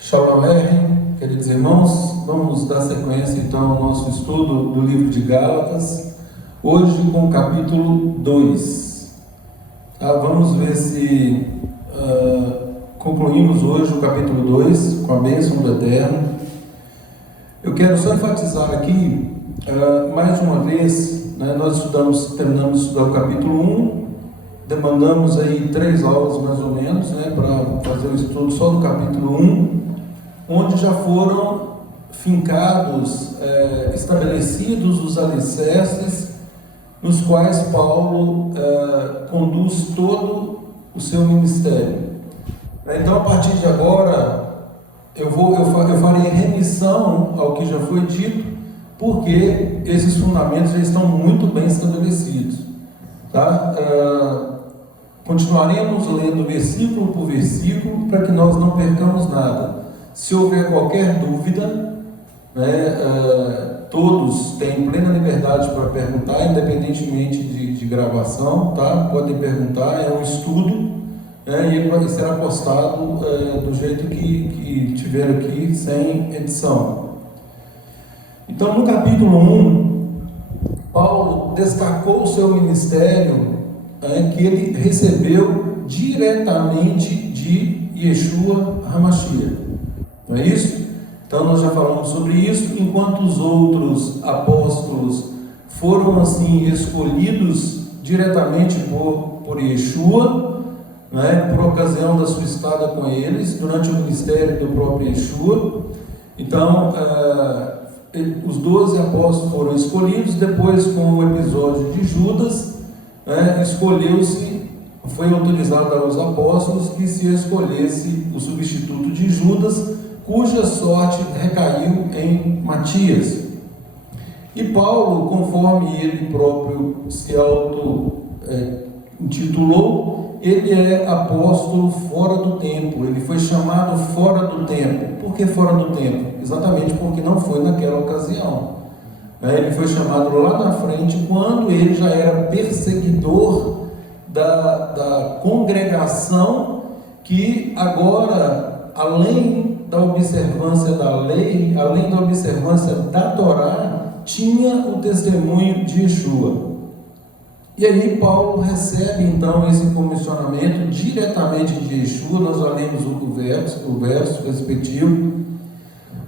Shalom Aleichem, queridos irmãos, vamos dar sequência então ao nosso estudo do livro de Gálatas, hoje com o capítulo 2. Vamos ver se concluímos hoje o capítulo 2 com a bênção do Eterno. Eu quero só enfatizar aqui, mais uma vez, nós terminamos de estudar o capítulo 1, demandamos aí 3 aulas mais ou menos, para fazer o estudo só do capítulo 1, onde já foram fincados, estabelecidos os alicerces nos quais Paulo conduz todo o seu ministério. Então, a partir de agora, eu farei remissão ao que já foi dito, porque esses fundamentos já estão muito bem estabelecidos. Continuaremos lendo versículo por versículo, para que nós não percamos nada. Se houver qualquer dúvida, todos têm plena liberdade para perguntar, independentemente de gravação, podem perguntar, é um estudo, e ele será postado do jeito que tiver aqui, sem edição. Então, no capítulo 1, Paulo destacou o seu ministério, que ele recebeu diretamente de Yeshua HaMashiach. Não é isso? Então nós já falamos sobre isso, enquanto os outros apóstolos foram assim escolhidos diretamente por Yeshua, por ocasião da sua estada com eles, durante o ministério do próprio Yeshua. Então, os 12 apóstolos foram escolhidos, depois com o episódio de Judas, foi autorizado aos apóstolos que se escolhesse o substituto de Judas, cuja sorte recaiu em Matias. E Paulo, conforme ele próprio se auto-intitulou, ele é apóstolo fora do tempo, ele foi chamado fora do tempo. Por que fora do tempo? Exatamente porque não foi naquela ocasião. Ele foi chamado lá na frente, quando ele já era perseguidor da congregação, que agora, além da observância da lei, além da observância da Torá, tinha o testemunho de Yeshua. E aí Paulo recebe então esse comissionamento diretamente de Yeshua. Nós já lemos o verso respectivo,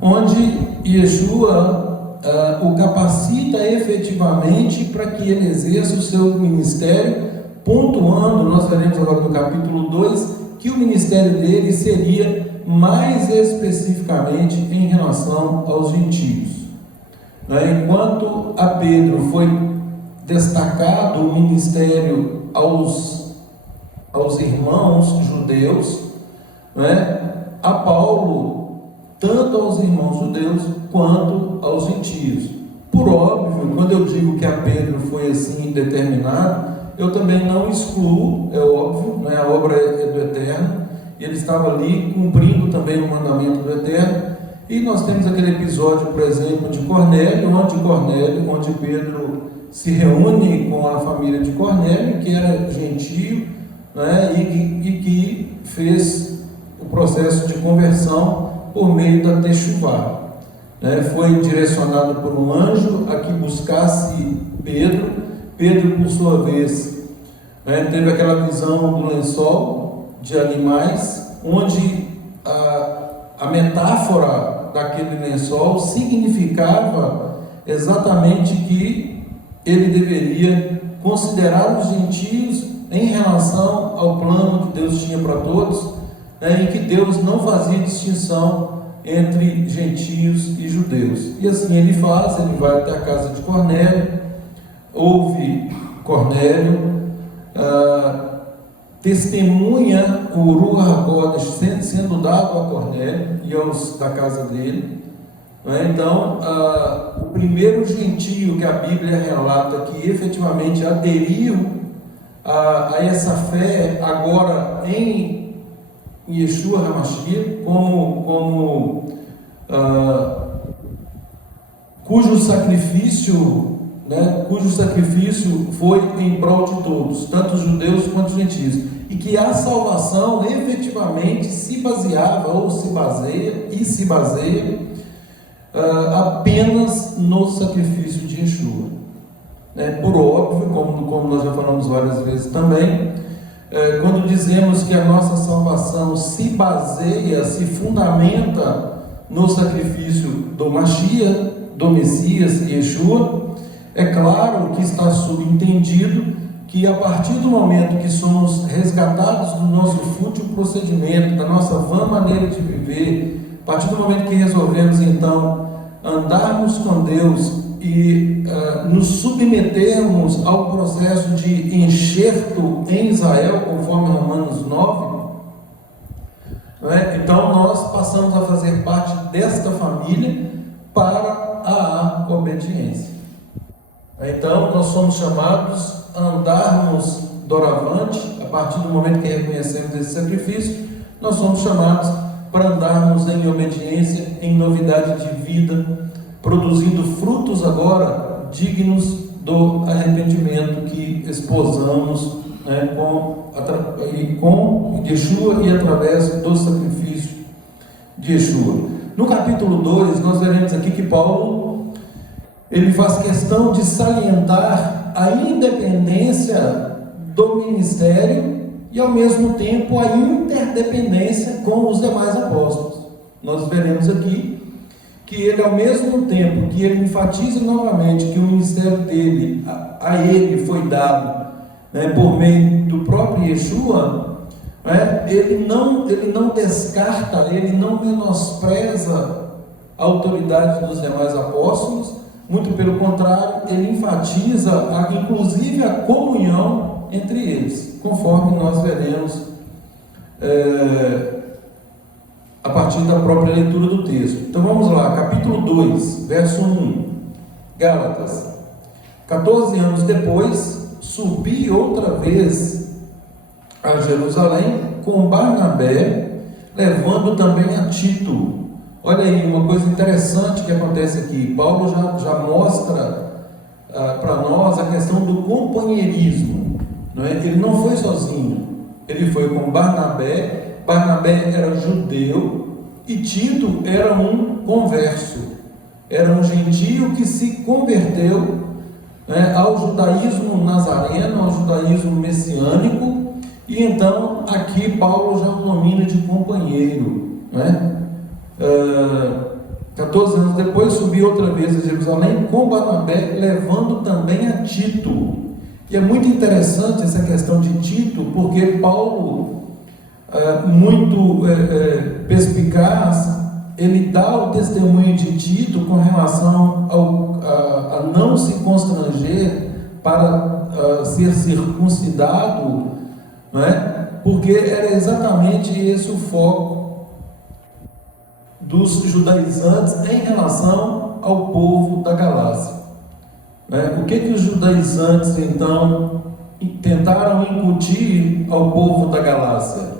onde Yeshua o capacita efetivamente para que ele exerça o seu ministério, pontuando, nós veremos agora no capítulo 2, que o ministério dele seria mais especificamente em relação aos gentios. Enquanto a Pedro foi destacado o ministério aos irmãos judeus, a Paulo, tanto aos irmãos judeus quanto aos gentios. Por óbvio, quando eu digo que a Pedro foi assim determinado, eu também não excluo, é óbvio, a obra é do Eterno, ele estava ali cumprindo também o mandamento do Eterno. E nós temos aquele episódio, por exemplo, de Cornélio, onde Pedro se reúne com a família de Cornélio, que era gentio, e que fez o processo de conversão por meio da Techuvá. Foi direcionado por um anjo a que buscasse Pedro. Pedro, por sua vez, teve aquela visão do lençol de animais, onde a metáfora daquele lençol significava exatamente que ele deveria considerar os gentios em relação ao plano que Deus tinha para todos, em que Deus não fazia distinção entre gentios e judeus. E assim ele faz, ele vai até a casa de Cornélio, ouve Cornélio, testemunha o Ruach HaKodesh sendo dado a Cornélio e aos da casa dele. Então, o primeiro gentio que a Bíblia relata que efetivamente aderiu a essa fé agora em Yeshua HaMashiach, cujo sacrifício foi em prol de todos, tanto os judeus quanto os gentios. e que a salvação efetivamente se baseava, ou se baseia apenas no sacrifício de Yeshua. Por óbvio, como nós já falamos várias vezes também, quando dizemos que a nossa salvação se baseia, se fundamenta no sacrifício do Mashiach, do Messias Yeshua, é claro que está subentendido que a partir do momento que somos resgatados do nosso fútil procedimento, da nossa vã maneira de viver, a partir do momento que resolvemos então andarmos com Deus e nos submetermos ao processo de enxerto em Israel, conforme Romanos 9, então nós passamos a fazer parte desta família para a obediência. Então nós somos chamados a andarmos doravante. A partir do momento que reconhecemos esse sacrifício, nós somos chamados para andarmos em obediência, em novidade de vida, produzindo frutos agora dignos do arrependimento que esposamos com Yeshua e através do sacrifício de Yeshua. No capítulo 2, nós veremos aqui que Paulo ele faz questão de salientar a independência do ministério e ao mesmo tempo a interdependência com os demais apóstolos. Nós veremos aqui que ele, ao mesmo tempo que ele enfatiza novamente que o ministério dele, a ele foi dado por meio do próprio Yeshua, ele não descarta, ele não menospreza a autoridade dos demais apóstolos. Muito pelo contrário, ele enfatiza inclusive a comunhão entre eles, conforme nós veremos a partir da própria leitura do texto. Então vamos lá, capítulo 2, verso 1, Gálatas. 14 anos depois, subi outra vez a Jerusalém com Barnabé, levando também a Tito. Olha aí, uma coisa interessante que acontece aqui. Paulo já mostra para nós a questão do companheirismo. Ele não foi sozinho, ele foi com Barnabé. Barnabé era judeu e Tito era um converso, era um gentio que se converteu ao judaísmo nazareno, ao judaísmo messiânico, e então aqui Paulo já o nomina de companheiro. 14 anos depois, subi outra vez a Jerusalém com Barnabé, levando também a Tito. E é muito interessante essa questão de Tito, porque Paulo, muito perspicaz, ele dá o testemunho de Tito com relação a não se constranger para ser circuncidado, porque era exatamente esse o foco dos judaizantes em relação ao povo da Galácia. O que os judaizantes então tentaram incutir ao povo da Galácia?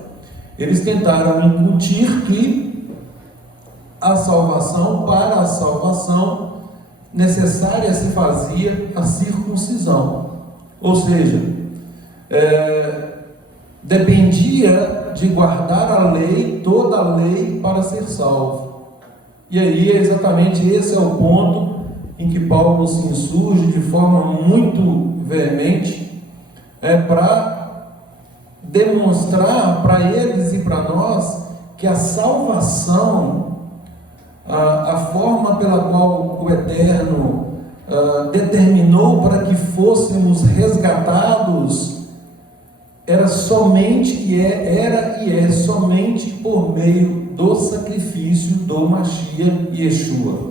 Eles tentaram incutir que para a salvação necessária se fazia a circuncisão, ou seja, dependia de guardar a lei, toda a lei, para ser salvo. E aí exatamente esse é o ponto em que Paulo se insurge de forma muito veemente, para demonstrar para eles e para nós que a salvação, a forma pela qual o Eterno determinou para que fôssemos resgatados, era somente era e é somente por meio do sacrifício do Mashiach Yeshua.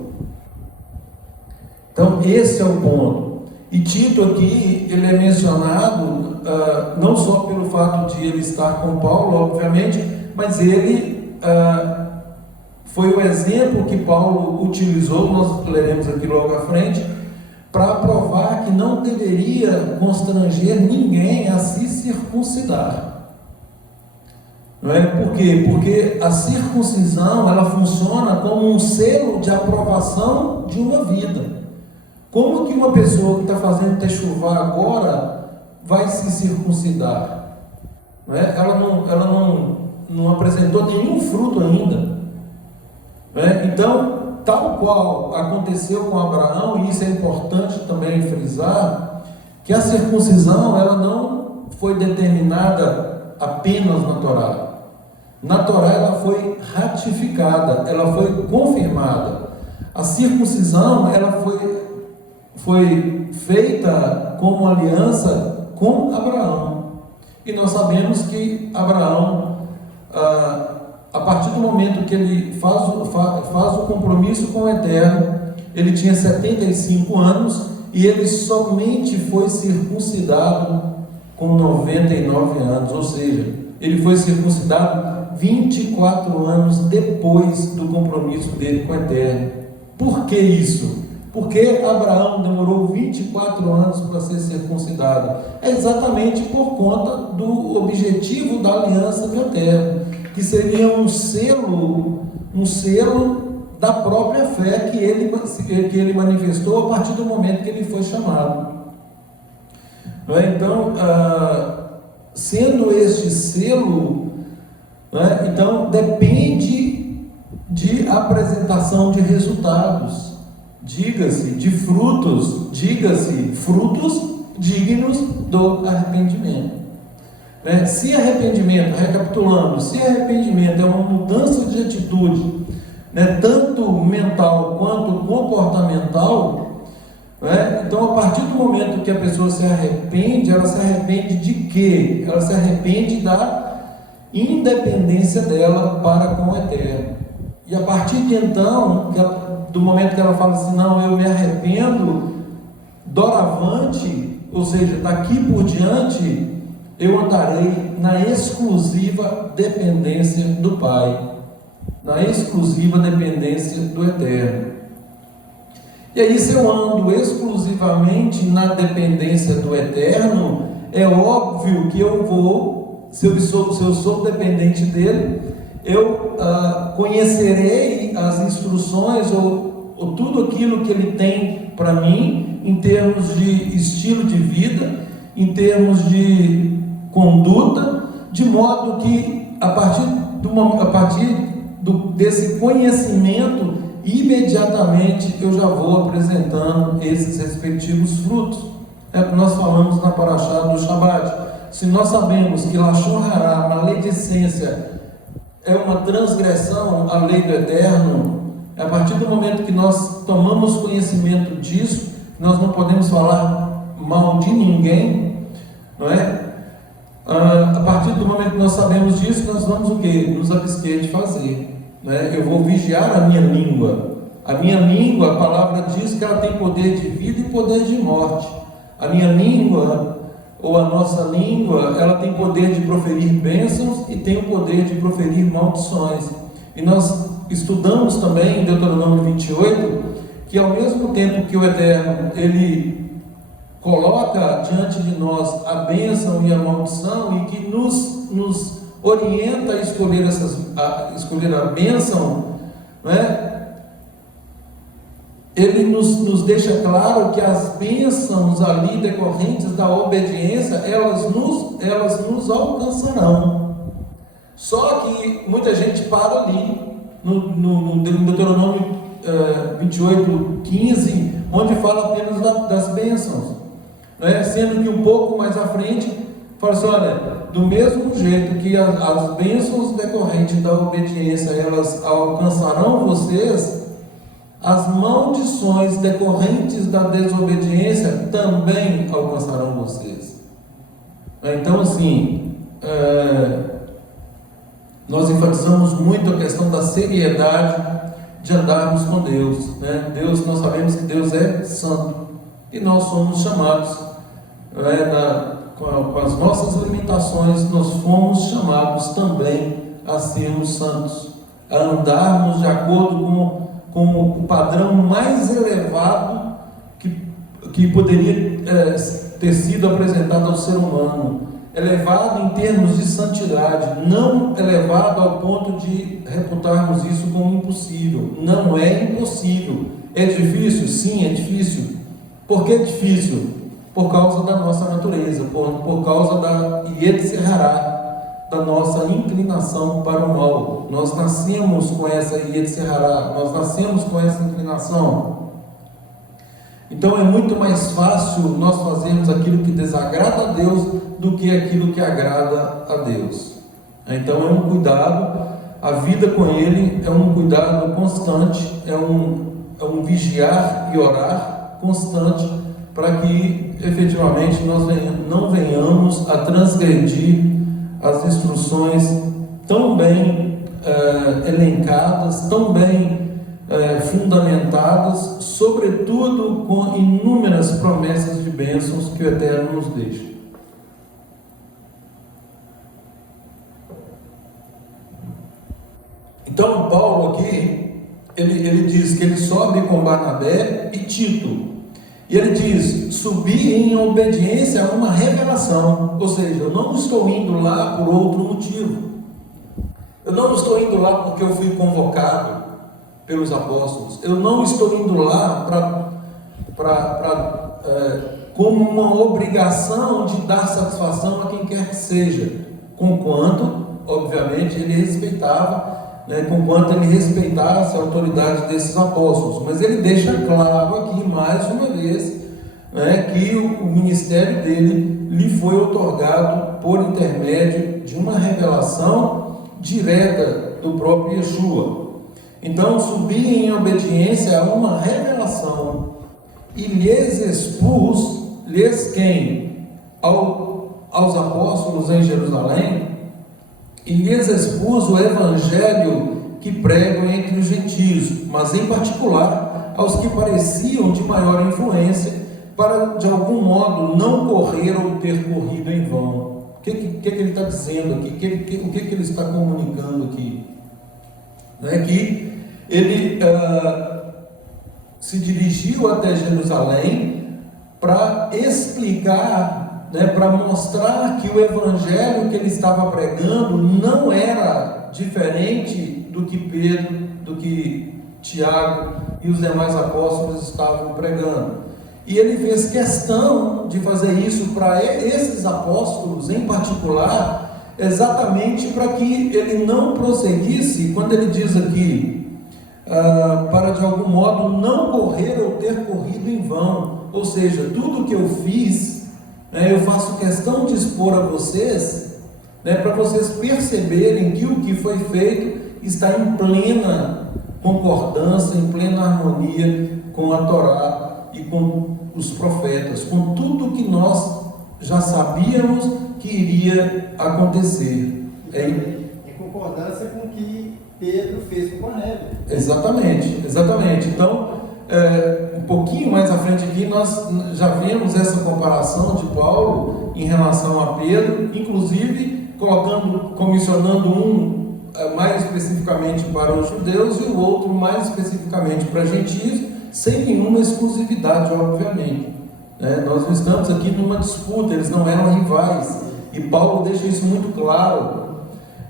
Então esse é o ponto. E Tito aqui, ele é mencionado não só pelo fato de ele estar com Paulo, obviamente, mas ele foi o exemplo que Paulo utilizou, nós leremos aqui logo à frente, para provar que não deveria constranger ninguém a se circuncidar. Por quê? Porque a circuncisão, ela funciona como um selo de aprovação de uma vida. Como que uma pessoa que está fazendo techuvá agora vai se circuncidar? não é? Ela não apresentou nenhum fruto ainda. Não é? Então, tal qual aconteceu com Abraão, e isso é importante também frisar, que a circuncisão ela não foi determinada apenas na Torá. Na Torá ela foi ratificada, ela foi confirmada. A circuncisão ela foi feita como aliança com Abraão. E nós sabemos que Abraão, a partir do momento que ele faz o compromisso com o Eterno, ele tinha 75 anos e ele somente foi circuncidado com 99 anos, ou seja, ele foi circuncidado 24 anos depois do compromisso dele com o Eterno. Por que isso? Porque Abraão demorou 24 anos para ser circuncidado? É exatamente por conta do objetivo da aliança do Eterno, que seria um selo da própria fé que ele manifestou a partir do momento que ele foi chamado. Então, sendo este selo, então depende de apresentação de resultados, diga-se de frutos, frutos dignos do arrependimento. Se arrependimento, recapitulando, se arrependimento é uma mudança de atitude, tanto mental quanto comportamental, então a partir do momento que a pessoa se arrepende, ela se arrepende de quê? Ela se arrepende da independência dela para com o Eterno. E a partir de então, do momento que ela fala assim, não, eu me arrependo, doravante, ou seja, daqui por diante, eu andarei na exclusiva dependência do Pai, na exclusiva dependência do Eterno. E aí, se eu ando exclusivamente na dependência do Eterno, é óbvio que eu vou, se eu sou dependente dele, eu conhecerei as instruções ou tudo aquilo que ele tem para mim, em termos de estilo de vida, em termos de conduta, de modo que a partir desse conhecimento, imediatamente eu já vou apresentando esses respectivos frutos. É o que nós falamos na paraxá do Shabbat. Se nós sabemos que Lashon Hará, maledicência, é uma transgressão à lei do Eterno, a partir do momento que nós tomamos conhecimento disso, nós não podemos falar mal de ninguém, não é? A partir do momento que nós sabemos disso, nós vamos o quê? Nos abster de fazer. Eu vou vigiar a minha língua. A minha língua, a palavra diz que ela tem poder de vida e poder de morte. A minha língua, ou a nossa língua, ela tem poder de proferir bênçãos e tem o poder de proferir maldições. E nós estudamos também em Deuteronômio 28, que ao mesmo tempo que o Eterno, ele coloca diante de nós a bênção e a maldição, e que nos orienta a escolher a bênção, ele nos deixa claro que as bênçãos ali decorrentes da obediência, elas nos alcançarão. Só que muita gente para ali no Deuteronômio 28, 15, onde fala apenas das bênçãos, sendo que um pouco mais à frente fala assim, olha, do mesmo jeito que as bênçãos decorrentes da obediência, elas alcançarão vocês, as maldições decorrentes da desobediência também alcançarão vocês. Então, assim, nós enfatizamos muito a questão da seriedade de andarmos com Deus. Deus, nós sabemos que Deus é santo, e nós somos chamados, com as nossas limitações, nós fomos chamados também a sermos santos, a andarmos de acordo com o padrão mais elevado que poderia ter sido apresentado ao ser humano, elevado em termos de santidade, não elevado ao ponto de reputarmos isso como impossível. Não é impossível. É difícil? Sim, é difícil. Por que é difícil? Por causa da nossa natureza, por causa da Yetzer Hará, da nossa inclinação para o mal. Nós nascemos com essa Yetzirará, nós nascemos com essa inclinação. Então é muito mais fácil nós fazermos aquilo que desagrada a Deus do que aquilo que agrada a Deus. Então é um cuidado, a vida com Ele é um cuidado constante, é um vigiar e orar constante, para que efetivamente nós não venhamos a transgredir as instruções tão bem elencadas, tão bem fundamentadas, sobretudo com inúmeras promessas de bênçãos que o Eterno nos deixa. Então Paulo aqui, ele diz que ele sobe com Barnabé e Tito, e ele diz: subir em obediência a uma revelação, ou seja, eu não estou indo lá por outro motivo, eu não estou indo lá porque eu fui convocado pelos apóstolos, eu não estou indo lá como uma obrigação de dar satisfação a quem quer que seja, conquanto, obviamente, ele respeitava, conquanto ele respeitasse a autoridade desses apóstolos. Mas ele deixa claro aqui, mais uma vez, que o ministério dele lhe foi otorgado por intermédio de uma revelação direta do próprio Yeshua. Então, subir em obediência a uma revelação, e lhes expus, quem? Aos apóstolos em Jerusalém, e lhes expus o evangelho que prego entre os gentios, mas em particular aos que pareciam de maior influência, para de algum modo não correr ou ter corrido em vão. O que ele está dizendo aqui? O que ele está comunicando aqui? Que ele se dirigiu até Jerusalém para explicar, para mostrar que o evangelho que ele estava pregando não era diferente do que Pedro, do que Tiago e os demais apóstolos estavam pregando. E ele fez questão de fazer isso para esses apóstolos em particular, exatamente para que ele não prosseguisse, quando ele diz aqui, para de algum modo não correr ou ter corrido em vão. Ou seja, tudo que eu fiz, eu faço questão de expor a vocês, para vocês perceberem que o que foi feito está em plena concordância, em plena harmonia com a Torá e com os profetas, com tudo que nós já sabíamos que iria acontecer. Em concordância com o que Pedro fez com Cornélio. Exatamente. Então, um pouquinho mais à frente aqui, nós já vemos essa comparação de Paulo em relação a Pedro, inclusive comissionando um mais especificamente para os judeus e o outro mais especificamente para gentios, sem nenhuma exclusividade, obviamente. Nós não estamos aqui numa disputa, eles não eram rivais, e Paulo deixa isso muito claro.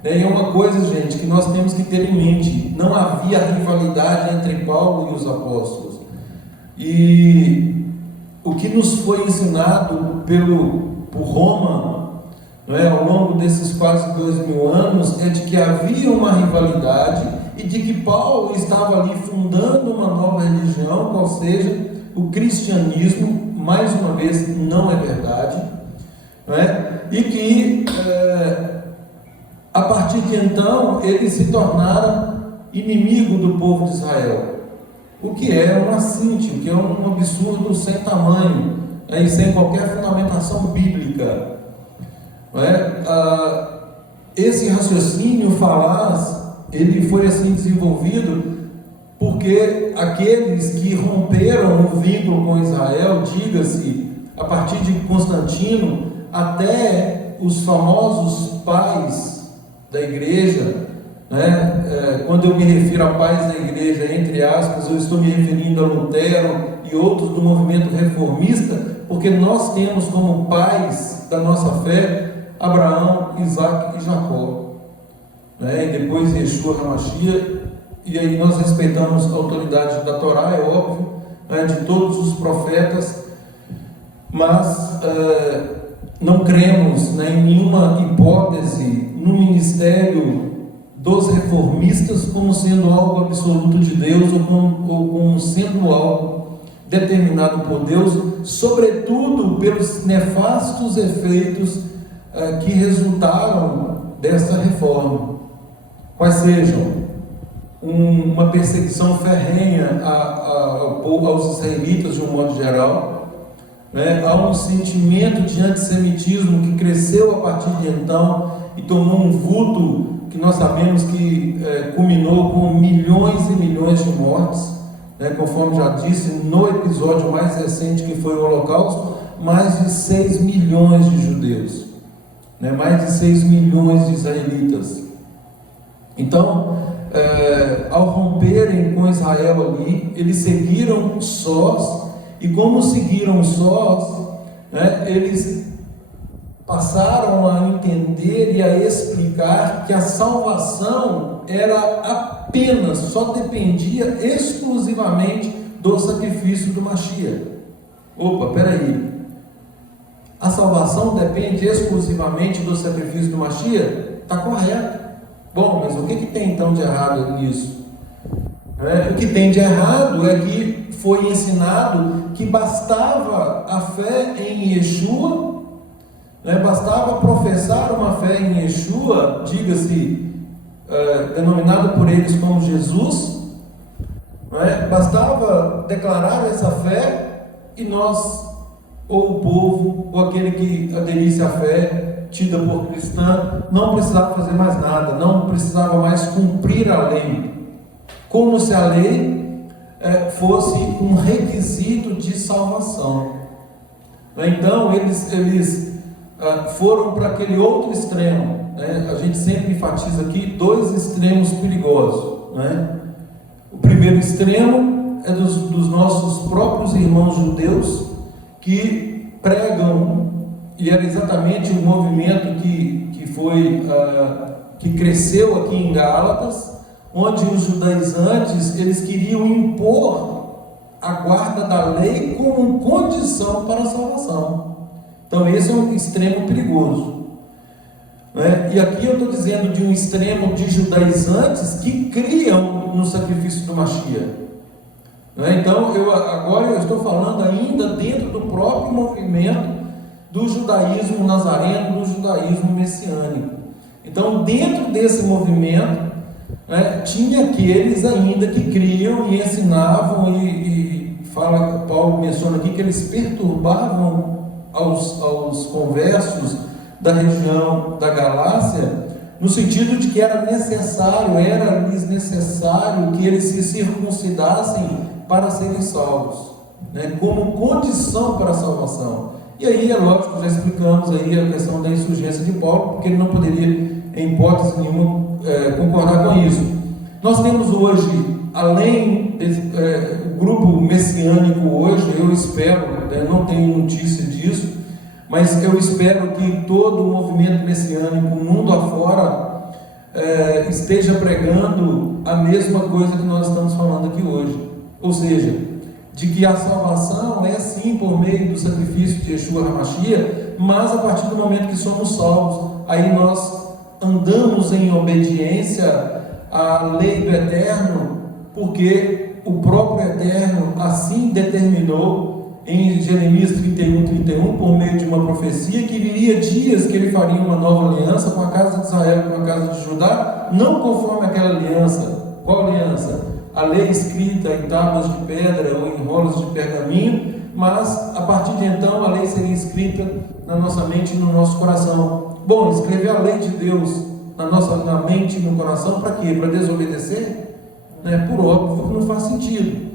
E é uma coisa, gente, que nós temos que ter em mente: não havia rivalidade entre Paulo e os apóstolos. E o que nos foi ensinado por Roma, ao longo desses quase 2000 anos, é de que havia uma rivalidade e de que Paulo estava ali fundando uma nova religião, qual seja o cristianismo. Mais uma vez, não é verdade, e que a partir de então ele se tornara inimigo do povo de Israel, o que é um assinte, o que é um absurdo sem tamanho, e sem qualquer fundamentação bíblica. Esse raciocínio falaz, ele foi assim desenvolvido porque aqueles que romperam o vínculo com Israel, diga-se, a partir de Constantino até os famosos pais da igreja, quando eu me refiro a pais da igreja, entre aspas, eu estou me referindo a Lutero e outros do movimento reformista, porque nós temos como pais da nossa fé Abraão, Isaac e Jacó, e depois Yeshua HaMashiach. E aí nós respeitamos a autoridade da Torá, é óbvio, de todos os profetas, mas não cremos em nenhuma hipótese, no ministério dos reformistas como sendo algo absoluto de Deus ou como sendo algo determinado por Deus, sobretudo pelos nefastos efeitos que resultaram dessa reforma, quais sejam uma perseguição ferrenha aos israelitas de um modo geral, né? Há um sentimento de antissemitismo que cresceu a partir de então e tomou um vulto que nós sabemos que culminou com milhões e milhões de mortes, né? Conforme já disse no episódio mais recente que foi o Holocausto, mais de 6 milhões de judeus, né? Mais de 6 milhões de israelitas. Então, ao romperem com Israel ali, eles seguiram sós, e como seguiram sós, né, eles passaram a entender e a explicar que a salvação era apenas, só dependia exclusivamente do sacrifício do Mashiach. Opa, peraí, a salvação depende exclusivamente do sacrifício do Mashiach? Está correto. Bom, mas o que tem então de errado nisso? O que tem de errado é que foi ensinado que bastava a fé em Yeshua, bastava professar uma fé em Yeshua, diga-se, denominado por eles como Jesus, bastava declarar essa fé e nós, ou o povo, ou aquele que aderisse à fé tida por cristã, não precisava fazer mais nada, não precisava mais cumprir a lei, como se a lei fosse um requisito de salvação. Então eles foram para aquele outro extremo, a gente sempre enfatiza aqui 2 extremos perigosos, O primeiro extremo é dos nossos próprios irmãos judeus que pregam, e era exatamente o movimento que cresceu aqui em Gálatas, onde os judaizantes eles queriam impor a guarda da lei como condição para a salvação. Então esse é um extremo perigoso, E aqui eu estou dizendo de um extremo de judaizantes que criam no sacrifício do Mashiach, Então agora eu estou falando ainda dentro do próprio movimento do judaísmo nazareno, do judaísmo messiânico. Então dentro desse movimento tinha aqueles ainda que criam e ensinavam Paulo menciona aqui que eles perturbavam aos conversos da região da Galácia, no sentido de que era-lhes necessário que eles se circuncidassem para serem salvos, como condição para a salvação. E aí é lógico, já explicamos aí a questão da insurgência de Paulo, porque ele não poderia em hipótese nenhuma concordar com isso. Nós temos hoje, além do grupo messiânico hoje, eu espero, não tenho notícia disso, mas eu espero que todo o movimento messiânico, mundo afora, esteja pregando a mesma coisa que nós estamos falando aqui hoje, ou seja, de que a salvação é sim por meio do sacrifício de Yeshua HaMashiach, mas a partir do momento que somos salvos, aí nós andamos em obediência à lei do Eterno, porque o próprio Eterno assim determinou em Jeremias 31, por meio de uma profecia, que viria dias que ele faria uma nova aliança com a casa de Israel, com a casa de Judá, não conforme aquela aliança. Qual aliança? A lei escrita em tábuas de pedra ou em rolos de pergaminho, mas a partir de então a lei seria escrita na nossa mente e no nosso coração. Bom, escrever a lei de Deus na mente e no coração, para quê? Para desobedecer? Por óbvio que não faz sentido.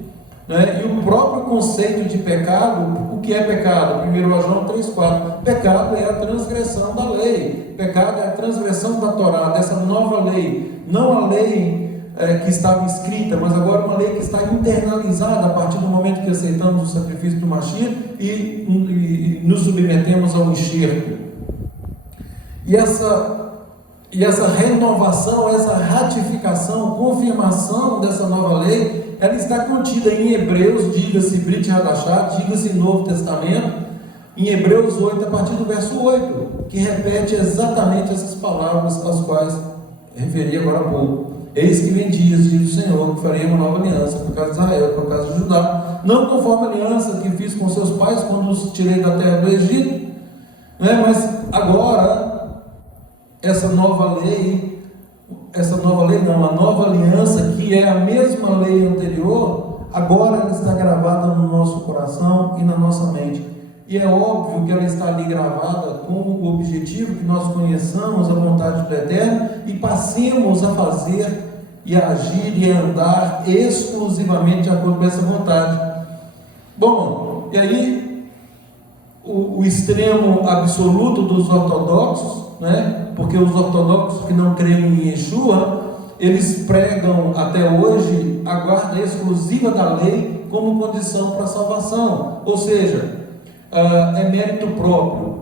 E o próprio conceito de pecado, o que é pecado? 1 João 3,4, pecado é a transgressão da lei, pecado é a transgressão da Torá, dessa nova lei, não a lei que estava escrita, mas agora uma lei que está internalizada a partir do momento que aceitamos o sacrifício do Mashiach e nos submetemos ao enxerto. E essa renovação, essa ratificação, confirmação dessa nova lei, ela está contida em Hebreus, diga-se Brit Hadashah, diga-se Novo Testamento, em Hebreus 8, a partir do verso 8, que repete exatamente essas palavras às quais referi agora há pouco. Eis que vem dias, diz o Senhor, que farei uma nova aliança por causa de Israel, por causa de Judá, não conforme a aliança que fiz com seus pais quando os tirei da terra do Egito, né? Mas agora, essa nova lei não, a nova aliança, que é a mesma lei anterior, agora ela está gravada no nosso coração e na nossa mente. E é óbvio que ela está ali gravada com o objetivo que nós conheçamos a vontade do Eterno e passemos a fazer e a agir e a andar exclusivamente de acordo com essa vontade. Bom, e aí o extremo absoluto dos ortodoxos, né? Porque os ortodoxos que não creem em Yeshua, eles pregam até hoje a guarda exclusiva da lei como condição para a salvação, ou seja, é mérito próprio,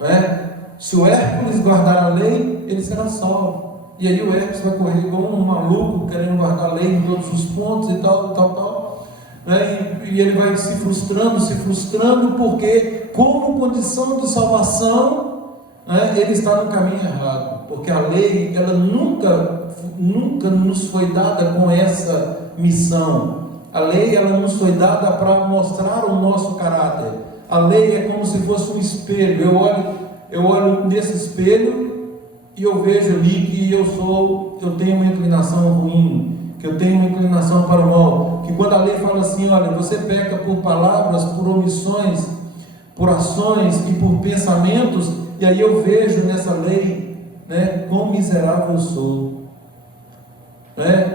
né? Se o Hércules guardar a lei, ele será salvo, e aí o Hércules vai correr como um maluco, querendo guardar a lei em todos os pontos e tal, né? E ele vai se frustrando, porque como condição de salvação, né, ele está no caminho errado, porque a lei, ela nunca nos foi dada com essa missão. A lei, ela nos foi dada para mostrar o nosso caráter. A lei é como se fosse um espelho. Eu olho nesse espelho e eu vejo ali que eu tenho uma inclinação ruim, que eu tenho uma inclinação para o mal. Que quando a lei fala assim, olha, você peca por palavras, por omissões, por ações e por pensamentos, e aí eu vejo nessa lei, né, quão miserável eu sou.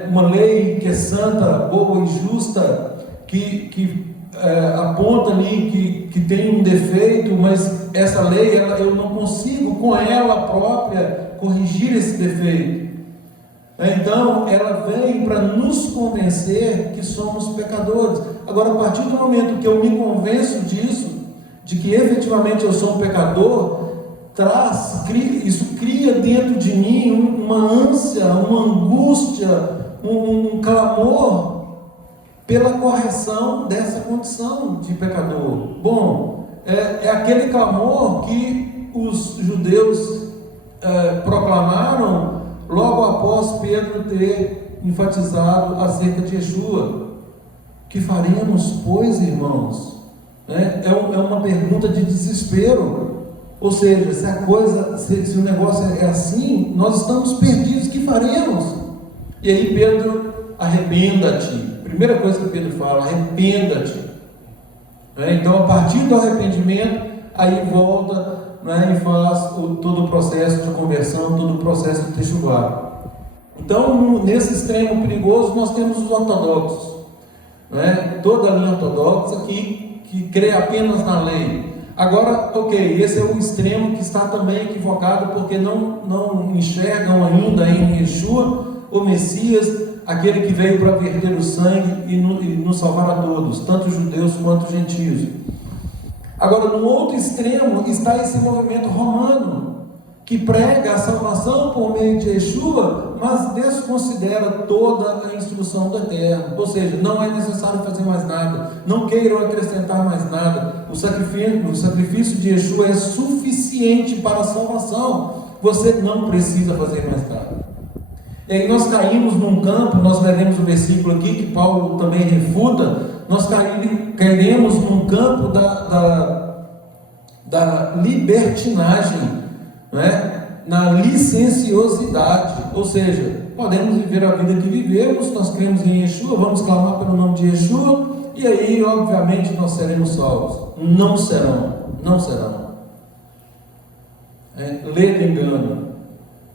Uma lei que é santa, boa e justa, que aponta ali que tem um defeito, mas essa lei, eu não consigo com ela própria corrigir esse defeito. Então ela vem para nos convencer que somos pecadores. Agora, a partir do momento que eu me convenço disso, de que efetivamente eu sou um pecador, isso cria dentro de mim uma ânsia, uma angústia, um clamor pela correção dessa condição de pecador. Bom, é aquele clamor que os judeus proclamaram logo após Pedro ter enfatizado acerca de Yeshua. Que faremos, pois, irmãos? É uma pergunta de desespero. Ou seja, se o negócio é assim, nós estamos perdidos, que faremos? E aí Pedro, arrependa-te. Primeira coisa que Pedro fala, arrependa-te. Então, a partir do arrependimento, aí volta, e faz todo o processo de conversão, todo o processo de techuvá. Então, nesse extremo perigoso, nós temos os ortodoxos, toda a linha ortodoxa que crê apenas na lei. Agora, esse é o extremo que está também equivocado, porque não enxergam ainda em Yeshua, o Messias, aquele que veio para verter o sangue e nos salvar a todos, tanto judeus quanto gentios. Agora, no outro extremo está esse movimento romano, que prega a salvação por meio de Yeshua, mas desconsidera toda a instrução do Eterno. Ou seja, não é necessário fazer mais nada, não queiram acrescentar mais nada. O sacrifício de Yeshua é suficiente para a salvação. Você não precisa fazer mais nada. E aí nós caímos num campo, nós leremos o versículo aqui que Paulo também refuta. Nós cairemos num campo da libertinagem, na licenciosidade. Ou seja, podemos viver a vida que vivemos, nós cremos em Yeshua, vamos clamar pelo nome de Yeshua, e aí obviamente nós seremos salvos. Não serão. Lê do engano.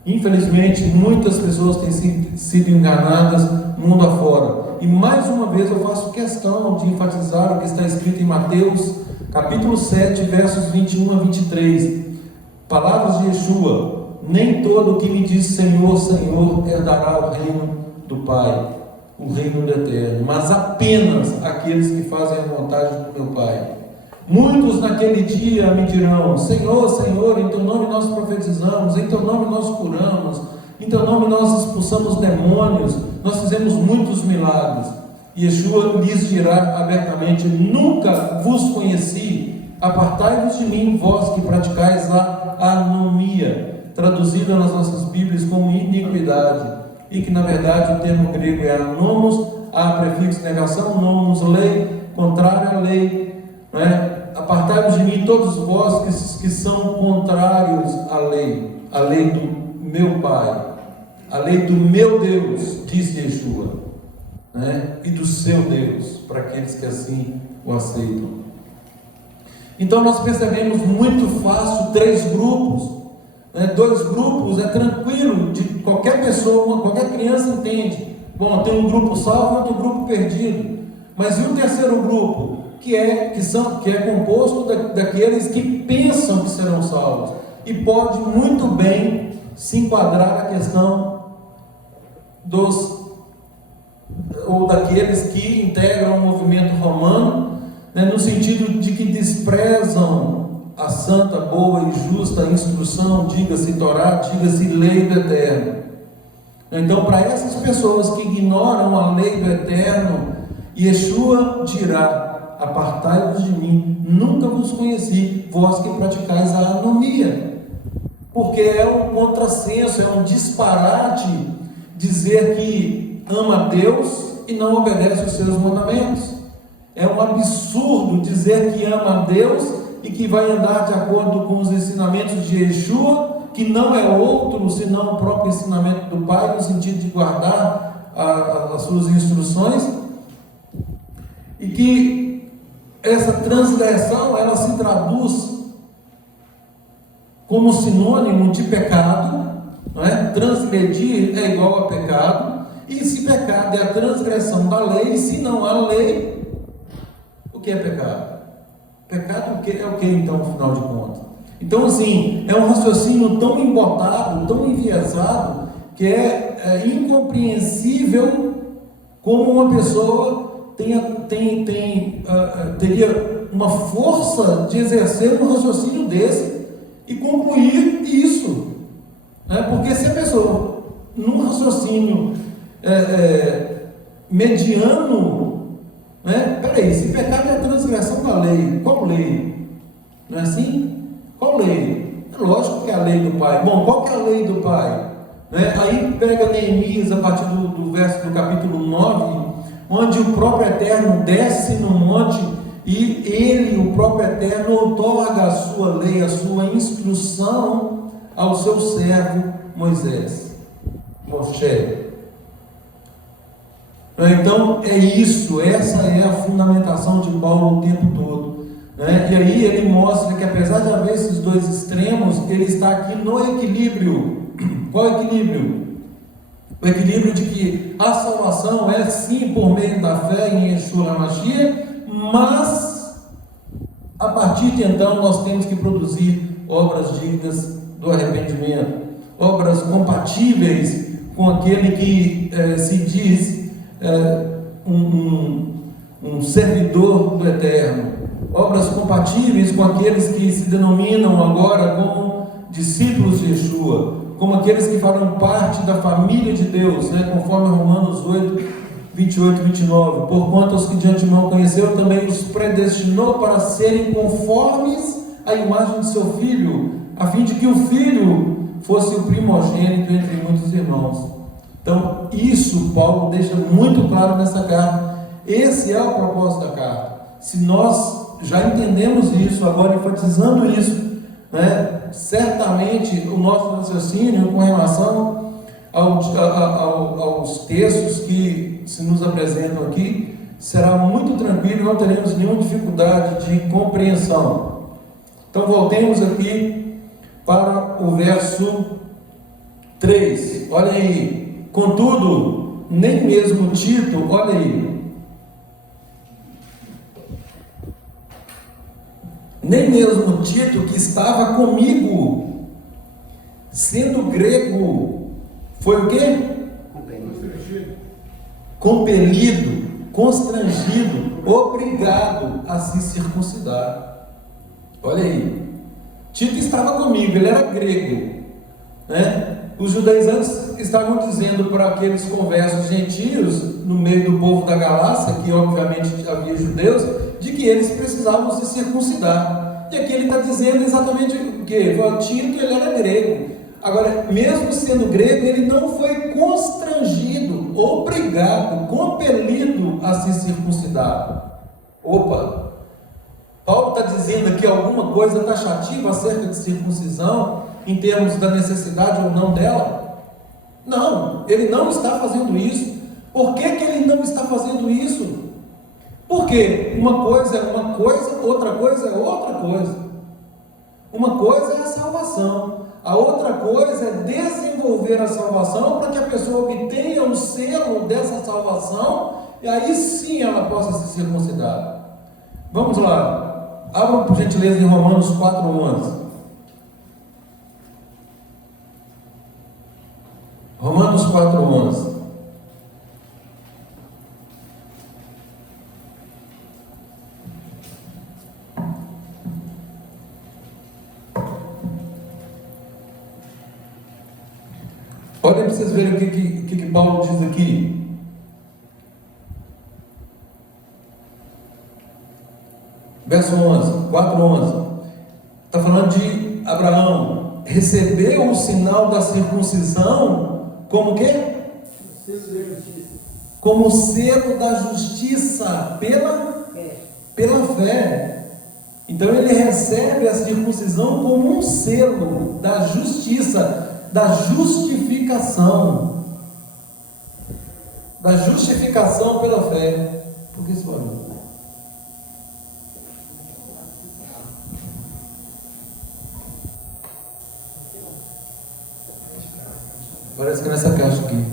Infelizmente, muitas pessoas têm sido enganadas mundo afora. E mais uma vez eu faço questão de enfatizar o que está escrito em Mateus, capítulo 7, versos 21 a 23. Palavras de Yeshua: nem todo o que me diz Senhor, Senhor, herdará o reino do Pai, o reino do Eterno, mas apenas aqueles que fazem a vontade do meu Pai. Muitos naquele dia me dirão: Senhor, Senhor, em teu nome nós profetizamos, em teu nome nós curamos, em teu nome nós expulsamos demônios, nós fizemos muitos milagres. E Yeshua lhes dirá abertamente: nunca vos conheci, apartai-vos de mim, vós que praticais a anomia, traduzida nas nossas Bíblias como iniquidade, e que na verdade o termo grego é anomos, há prefixo negação, nomos, lei, contrário à lei, não é? Apartai-vos de mim todos vós que são contrários à lei do meu Pai, a lei do meu Deus, diz Yeshua, né? E do seu Deus, para aqueles que assim o aceitam. Então nós percebemos muito fácil 3 grupos, né? 2 grupos é tranquilo, de qualquer pessoa, qualquer criança entende. Bom, tem um grupo salvo e outro grupo perdido. Mas e o terceiro grupo? Que é composto daqueles que pensam que serão salvos. E pode muito bem se enquadrar na questão daqueles que integram o movimento romano, né, no sentido de que desprezam a santa, boa e justa instrução, diga-se Torá, diga-se lei do Eterno. Então, para essas pessoas que ignoram a lei do Eterno, Yeshua dirá: apartai-vos de mim, nunca vos conheci, vós que praticais a anomia. Porque é um contrassenso, é um disparate dizer que ama a Deus e não obedece os seus mandamentos. É um absurdo dizer que ama a Deus e que vai andar de acordo com os ensinamentos de Yeshua, que não é outro senão o próprio ensinamento do Pai, no sentido de guardar as suas instruções, e que essa transgressão ela se traduz como sinônimo de pecado, não é? Transgredir é igual a pecado, e se pecado é a transgressão da lei, se não há lei, o que é pecado? Pecado é o que então, afinal de contas? Então, assim, é um raciocínio tão embotado, tão enviesado, que é incompreensível como uma pessoa teria uma força de exercer um raciocínio desse e concluir isso, né? Porque se a pessoa, num raciocínio mediano, né? Peraí, se pecado é a transgressão da lei, qual lei? Não é assim? Qual lei? É lógico que é a lei do Pai. Bom, qual que é a lei do Pai? Né? Aí pega Neemias a partir do verso do capítulo 9, onde o próprio Eterno desce no monte e ele, o próprio Eterno, outorga a sua lei, a sua instrução ao seu servo Moisés, Moshe. Então é isso, essa é a fundamentação de Paulo o tempo todo, né? E aí ele mostra que apesar de haver esses 2 extremos, ele está aqui no equilíbrio. Qual equilíbrio? O equilíbrio de que a salvação é sim por meio da fé em Yeshua HaMashiach, mas a partir de então nós temos que produzir obras dignas do arrependimento, obras compatíveis com aquele que se diz um servidor do Eterno, obras compatíveis com aqueles que se denominam agora como discípulos de Yeshua, como aqueles que farão parte da família de Deus, né? Conforme Romanos 8, 28 e 29, porquanto os que de antemão conheceu também os predestinou para serem conformes à imagem de seu Filho, a fim de que o Filho fosse o primogênito entre muitos irmãos. Então, isso Paulo deixa muito claro nessa carta. Esse é o propósito da carta. Se nós já entendemos isso, agora enfatizando isso, né, certamente o nosso raciocínio com relação aos textos que se nos apresentam aqui será muito tranquilo, não teremos nenhuma dificuldade de compreensão. Então voltemos aqui para o verso 3, olha aí. Contudo, nem mesmo Tito, olha aí, nem mesmo Tito, que estava comigo, sendo grego, foi o quê? Compelido, constrangido, obrigado a se circuncidar. Olha aí, Tito estava comigo, ele era grego, né? Os judaizantes estavam dizendo para aqueles conversos gentios, no meio do povo da Galácia, que obviamente havia judeus, de que eles precisavam se circuncidar. E aqui ele está dizendo exatamente o quê? Tito, ele era grego. Agora, mesmo sendo grego, ele não foi constrangido, obrigado, compelido a se circuncidar. Opa! Paulo está dizendo aqui alguma coisa taxativa acerca de circuncisão, em termos da necessidade ou não dela? Não, ele não está fazendo isso. Por que ele não está fazendo isso? Porque uma coisa é uma coisa, outra coisa é outra coisa. Uma coisa é a salvação, a outra coisa é desenvolver a salvação para que a pessoa obtenha o selo dessa salvação e aí sim ela possa se circuncidar. Vamos lá, abram por gentileza em Romanos 4:11. Romanos 4:11. Olhem para vocês verem o que Paulo diz aqui. Verso 11, 4:11. Está falando de Abraão. Recebeu o sinal da circuncisão como o quê? Como selo da justiça pela fé. Então ele recebe a circuncisão como um selo da justiça, da justificação pela fé. Por que isso barulho? Parece que nessa caixa aqui.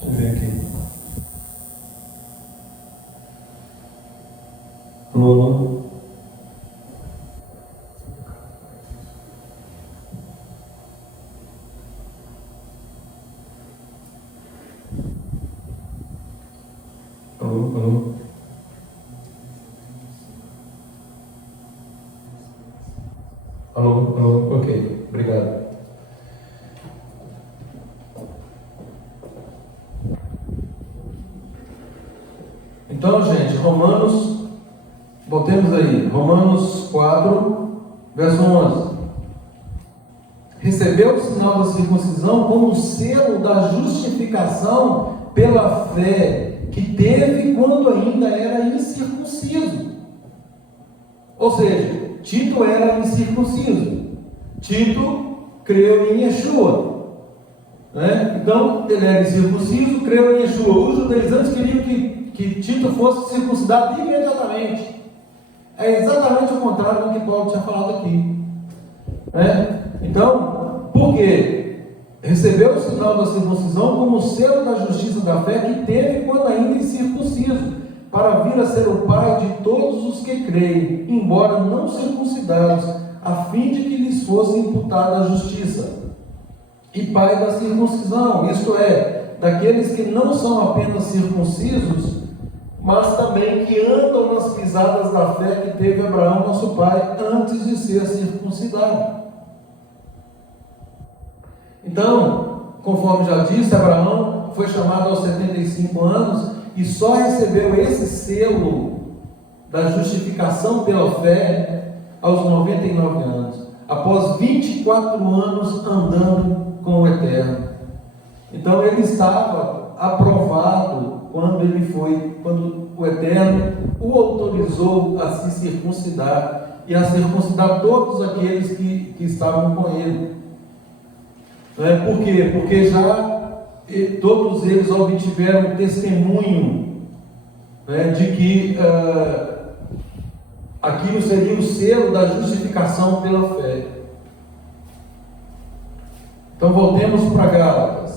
Deixa eu ver aqui. Alô? Alô? Alô? Ok, obrigado. Então, gente, voltemos aí, Romanos 4, verso 11. Recebeu o sinal da circuncisão como selo da justificação pela fé que teve quando ainda era incircunciso. Ou seja, Tito era incircunciso. Tito creu em Yeshua. Então, ele era incircunciso, creu em Yeshua. Os judaizantes queriam que Tito fosse circuncidado imediatamente. É exatamente o contrário do que Paulo tinha falado aqui. Então, por quê? Recebeu o sinal da circuncisão como selo da justiça da fé que teve quando ainda incircunciso, para vir a ser o pai de todos os que creem, embora não circuncidados, a fim de que lhes fosse imputada a justiça. E pai da circuncisão, isto é, daqueles que não são apenas circuncisos, mas também que andam nas pisadas da fé que teve Abraão, nosso pai, antes de ser circuncidado. Então, conforme já disse, Abraão foi chamado aos 75 anos e só recebeu esse selo da justificação pela fé aos 99 anos, após 24 anos andando com o Eterno. Então ele estava aprovado quando o Eterno o autorizou a se circuncidar e a circuncidar todos aqueles que estavam com ele. Por quê? Porque já todos eles obtiveram testemunho de que aquilo seria o selo da justificação pela fé. Então voltemos para Gálatas.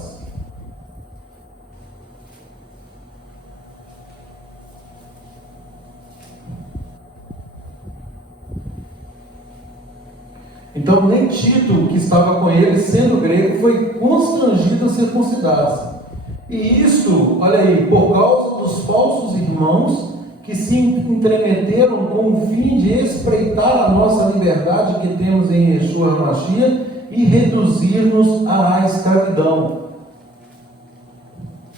Então nem Tito, que estava com ele, sendo grego, foi constrangido a circuncidar-se. E isso, olha aí, por causa dos falsos irmãos que se entremeteram com o fim de espreitar a nossa liberdade que temos em Yeshua HaMashiach e reduzir-nos à escravidão.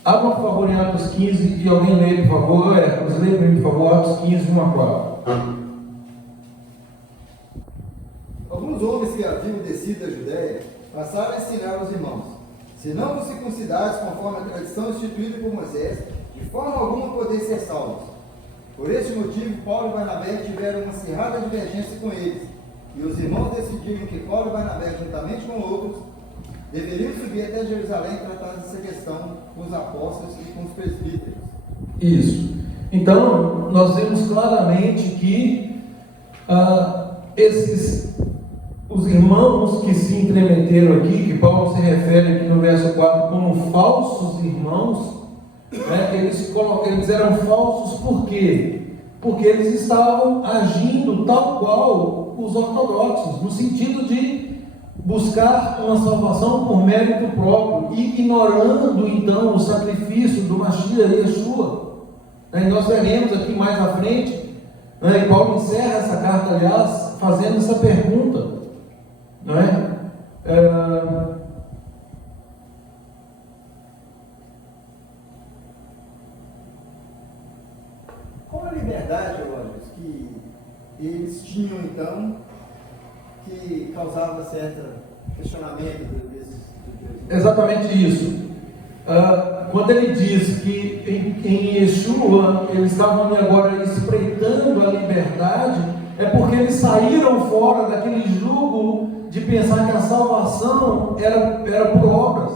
Abra, por favor, em Atos 15 e alguém lê, por favor. Leia para mim, por favor, Atos 15, 1 a 4. descido da Judéia, passaram a ensinar aos irmãos: se não vos circuncidares conforme a tradição instituída por Moisés, de forma alguma podeis ser salvos. Por este motivo, Paulo e Barnabé tiveram uma acirrada divergência com eles, e os irmãos decidiram que Paulo e Barnabé, juntamente com outros, deveriam subir até Jerusalém e tratar dessa questão com os apóstolos e com os presbíteros. Isso. Então, nós vemos claramente que os irmãos que se entremeteram aqui, que Paulo se refere aqui no verso 4 como falsos irmãos, né, eles eram falsos por quê? Porque eles estavam agindo tal qual os ortodoxos, no sentido de buscar uma salvação por mérito próprio, ignorando então o sacrifício do Mashiach Yeshua. E nós veremos aqui mais à frente, né, e Paulo encerra essa carta, aliás, fazendo essa pergunta, não é? Qual a liberdade, olhos, que eles tinham então, que causava certo questionamento desses? Exatamente isso. Quando ele diz que em Yeshua eles estavam agora espreitando a liberdade, é porque eles saíram fora daquele jugo de pensar que a salvação era por obras,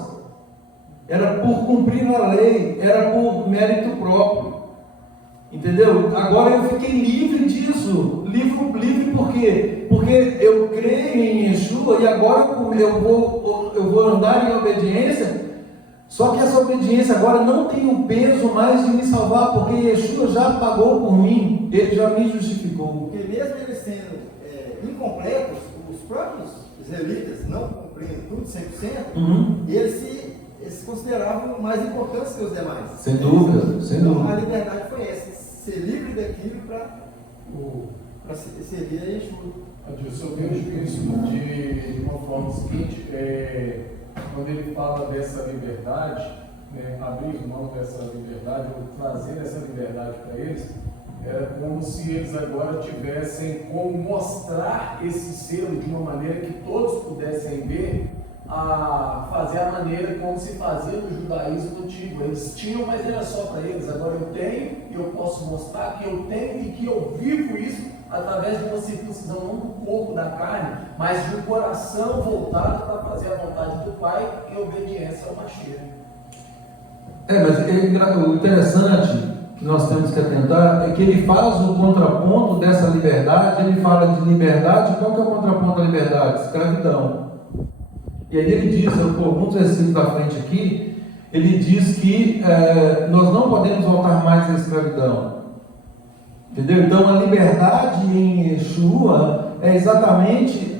era por cumprir a lei, era por mérito próprio. Entendeu? Agora eu fiquei livre disso. Livre por quê? Porque eu creio em Yeshua e agora eu vou andar em obediência. Só que essa obediência agora não tem o peso mais de me salvar, porque Yeshua já pagou por mim, ele já me justificou. Porque mesmo eles sendo incompletos, os próprios israelitas não cumprindo tudo 100%, eles se consideravam mais importantes que os demais. Sem dúvida, sem então, dúvida. A liberdade foi essa, ser livre daquilo para servir a Yeshua. Adilson, eu vejo isso de uma forma seguinte, quando ele fala dessa liberdade, né, abrir mão dessa liberdade, ou trazer essa liberdade para eles, era como se eles agora tivessem como mostrar esse selo de uma maneira que todos pudessem ver, a fazer a maneira como se fazia no judaísmo antigo. Eles tinham, mas era só para eles. Agora eu tenho e eu posso mostrar que eu tenho e que eu vivo isso através de uma circuncisão, não do corpo da carne, mas de um coração voltado para fazer a vontade do Pai em obediência ao Mashiach. Mas o interessante que nós temos que atentar é que ele faz o contraponto dessa liberdade. Ele fala de liberdade. Qual que é o contraponto da liberdade? Escravidão. E aí ele diz, alguns versículos da frente aqui, ele diz que nós não podemos voltar mais à escravidão. Entendeu? Então a liberdade em Yeshua é exatamente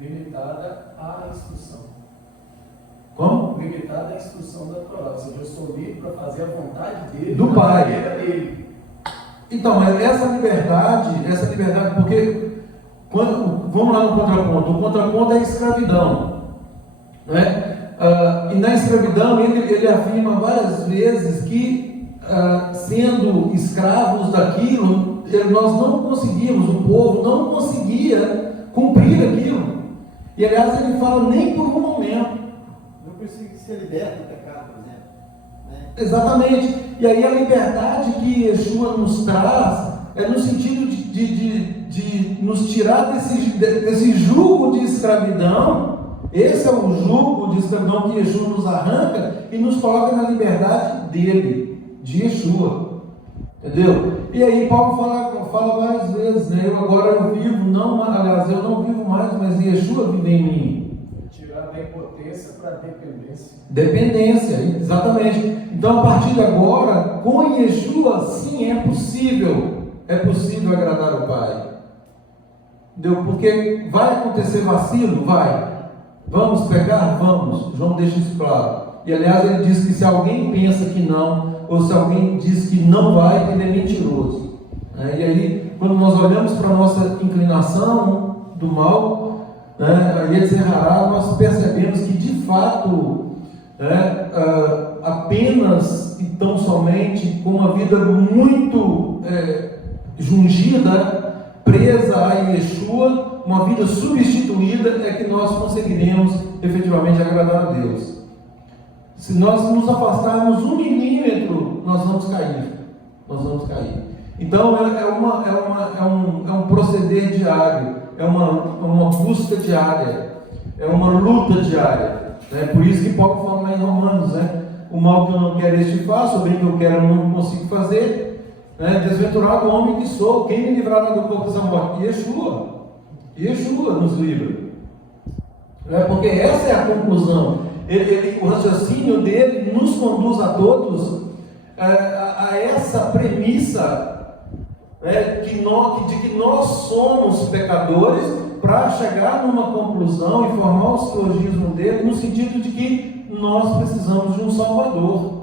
limitada à instrução. Como? Limitada à instrução da Torá. Ou seja, eu sou livre para fazer a vontade dele, do Pai. Dele. Então, mas essa liberdade, porque vamos lá no contraponto. O contraponto é a escravidão, não é? E na escravidão ele afirma várias vezes que sendo escravos daquilo, nós não conseguimos, o povo não conseguia cumprir aquilo. E aliás ele fala nem por um momento. Não consigo ser liberto do pecado, por exemplo. Né? Exatamente. E aí a liberdade que Yeshua nos traz é no sentido de nos tirar desse jugo de escravidão. Esse é o jugo de escravidão que Yeshua nos arranca e nos coloca na liberdade dele, de Yeshua. Entendeu? E aí Paulo fala várias vezes, né? Eu não vivo mais, mas Yeshua vive em mim. Tirar da impotência para a dependência. Dependência, exatamente. Então a partir de agora, com Yeshua, sim, é possível agradar o Pai. Entendeu? Porque vai acontecer vacilo? Vai. Vamos pecar? Vamos. João deixa isso claro. E aliás ele diz que se alguém pensa que não, ou se alguém diz que não vai, ele é mentiroso. E aí, quando nós olhamos para a nossa inclinação do mal, aí nós percebemos que de fato, apenas e tão somente com uma vida muito jungida, presa a Yeshua, uma vida substituída, é que nós conseguiremos efetivamente agradar a Deus. Se nós nos afastarmos 1 milímetro, nós vamos cair. Nós vamos cair. Então é um proceder diário, é uma busca diária, é uma luta diária. Né? Por isso que Paulo fala lá em Romanos, né? O mal que eu não quero este faço, o bem que eu quero eu não consigo fazer. Né? Desventurado homem que sou, quem me livrará do corpo dessa morte? Yeshua nos livra. Né? Porque essa é a conclusão. O raciocínio dele nos conduz a todos a essa premissa, né, de que nós somos pecadores, para chegar numa conclusão e formar o silogismo dele, no sentido de que nós precisamos de um Salvador.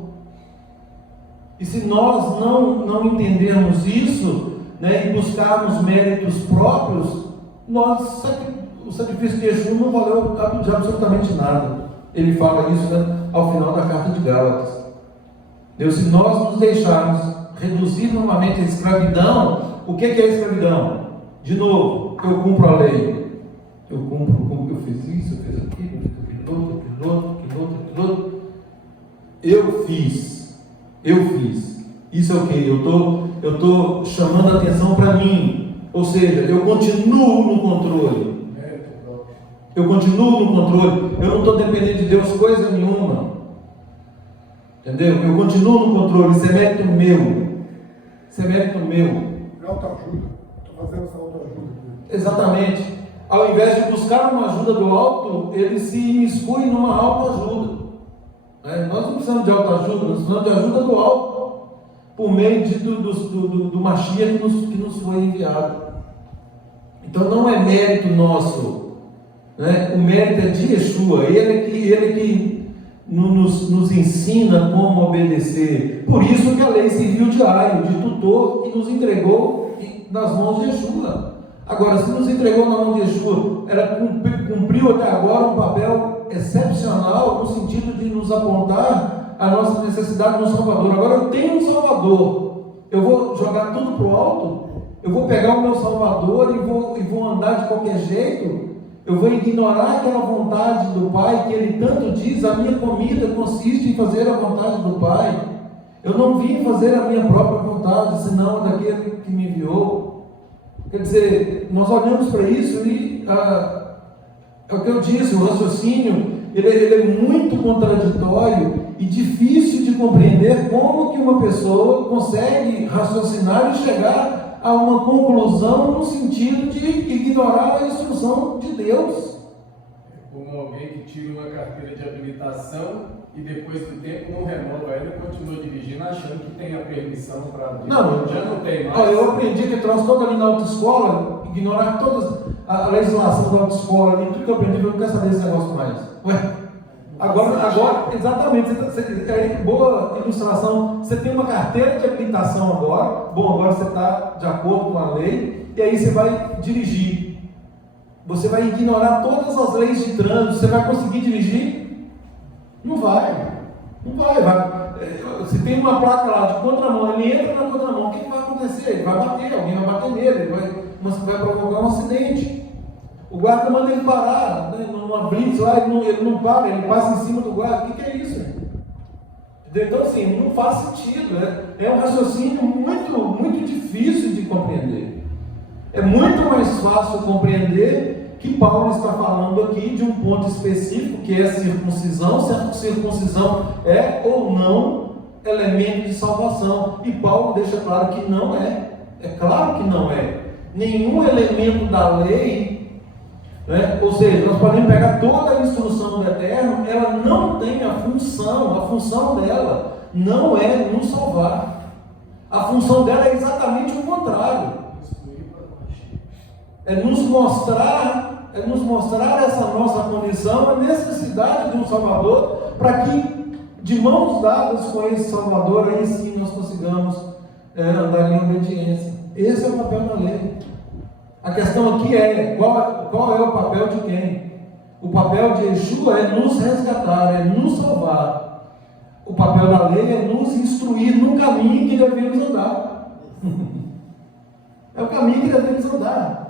E se nós não entendermos isso, né, e buscarmos méritos próprios, o sacrifício de Yeshua não valeu de absolutamente nada. Ele fala isso, né, ao final da carta de Gálatas. Deus, se nós nos deixarmos reduzir novamente a escravidão, o que é a escravidão? De novo, eu cumpro a lei. Eu fiz isso, eu fiz aquilo, aquilo outro. Eu fiz. Isso é o que? Eu estou chamando a atenção para mim. Ou seja, eu continuo no controle. Eu não estou dependendo de Deus coisa nenhuma. Entendeu? Eu continuo no controle. Isso é mérito meu. Autoajuda. Estou fazendo essa autoajuda. Exatamente. Ao invés de buscar uma ajuda do alto, ele se imiscui numa autoajuda. Nós não precisamos de autoajuda, nós precisamos de ajuda do alto, por meio do Mashiach que nos foi enviado. Então não é mérito nosso, né? O mérito é de Yeshua, ele que nos ensina como obedecer. Por isso que a lei serviu de aio, de tutor, e nos entregou nas mãos de Yeshua. Agora, se nos entregou na mão de Yeshua, ela cumpriu até agora um papel excepcional, no sentido de nos apontar a nossa necessidade de um Salvador. Agora eu tenho um Salvador, eu vou jogar tudo para o alto? Eu vou pegar o meu Salvador e vou andar de qualquer jeito? Eu vou ignorar aquela vontade do Pai que Ele tanto diz: a minha comida consiste em fazer a vontade do Pai. Eu não vim fazer a minha própria vontade, senão a daquele que me enviou. Quer dizer, nós olhamos para isso e é o que eu disse, o raciocínio ele é muito contraditório e difícil de compreender. Como que uma pessoa consegue raciocinar e chegar a uma conclusão no sentido de ignorar a instrução de Deus? É como alguém que tira uma carteira de habilitação e depois do tempo não renova ela e continua dirigindo achando que tem a permissão para dirigir. Não, já não tem mais. Olha, eu aprendi que trouxe toda ali na autoescola, ignorar toda a legislação da autoescola ali, tudo que eu aprendi, eu não quero saber desse negócio mais. Ué, agora, exatamente, boa ilustração. Você tem uma carteira de habilitação agora, agora você está de acordo com a lei, e aí você vai dirigir. Você vai ignorar todas as leis de trânsito, você vai conseguir dirigir? Não vai. Se tem uma placa lá de contramão, ele entra na contramão, o que vai acontecer? Ele vai bater, alguém vai bater nele, vai provocar um acidente. O guarda manda ele parar, né? Numa blitz lá, ele não para, ele passa em cima do guarda. O que é isso? Então, assim, não faz sentido. É um raciocínio muito, muito difícil de compreender. É muito mais fácil compreender que Paulo está falando aqui de um ponto específico, que é a circuncisão, se a circuncisão é ou não elemento de salvação. E Paulo deixa claro que não é. É claro que não é. Nenhum elemento da lei, né? Ou seja, nós podemos pegar toda a instrução do Eterno, ela não tem a função dela não é nos salvar. A função dela é exatamente o contrário. É nos mostrar essa nossa condição, a necessidade de um Salvador, para que, de mãos dadas com esse Salvador, aí sim nós consigamos andar em obediência. Esse é o papel da lei. A questão aqui é, qual é o papel de quem? O papel de Yeshua é nos resgatar, é nos salvar. O papel da lei é nos instruir no caminho que devemos andar. É o caminho que devemos andar.